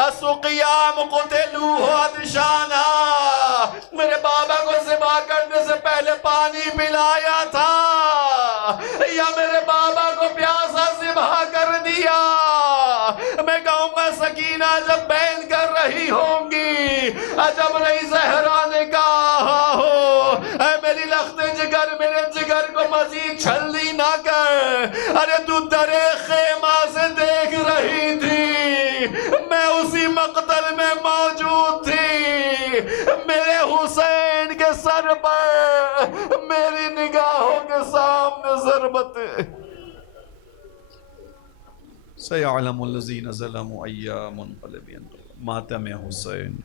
السقیام قتلوہ عطشانا، میرے بابا کو ذبح کرنے سے پہلے پانی پلایا تھا یا میرے بابا کو پیاسا ذبح کر دیا. میں کہوں گا سکینہ جب بین کر رہی ہوں گی، عجب نہیں زہرا نے کہا ہو اے میری لخت جگر، میرے جگر کو مزید چھلنی نہ کر، ارے تو درے خیمہ سے دیکھ رہی تھی، میں اسی مقتل میں موجود تھی، میرے حسین کے سر پر میری نگاہوں کے سامنے ضربت. سَيَعْلَمُ الَّذِينَ ظَلَمُوا أَيَّ مُنْقَلِبٍ. ماتم حسین.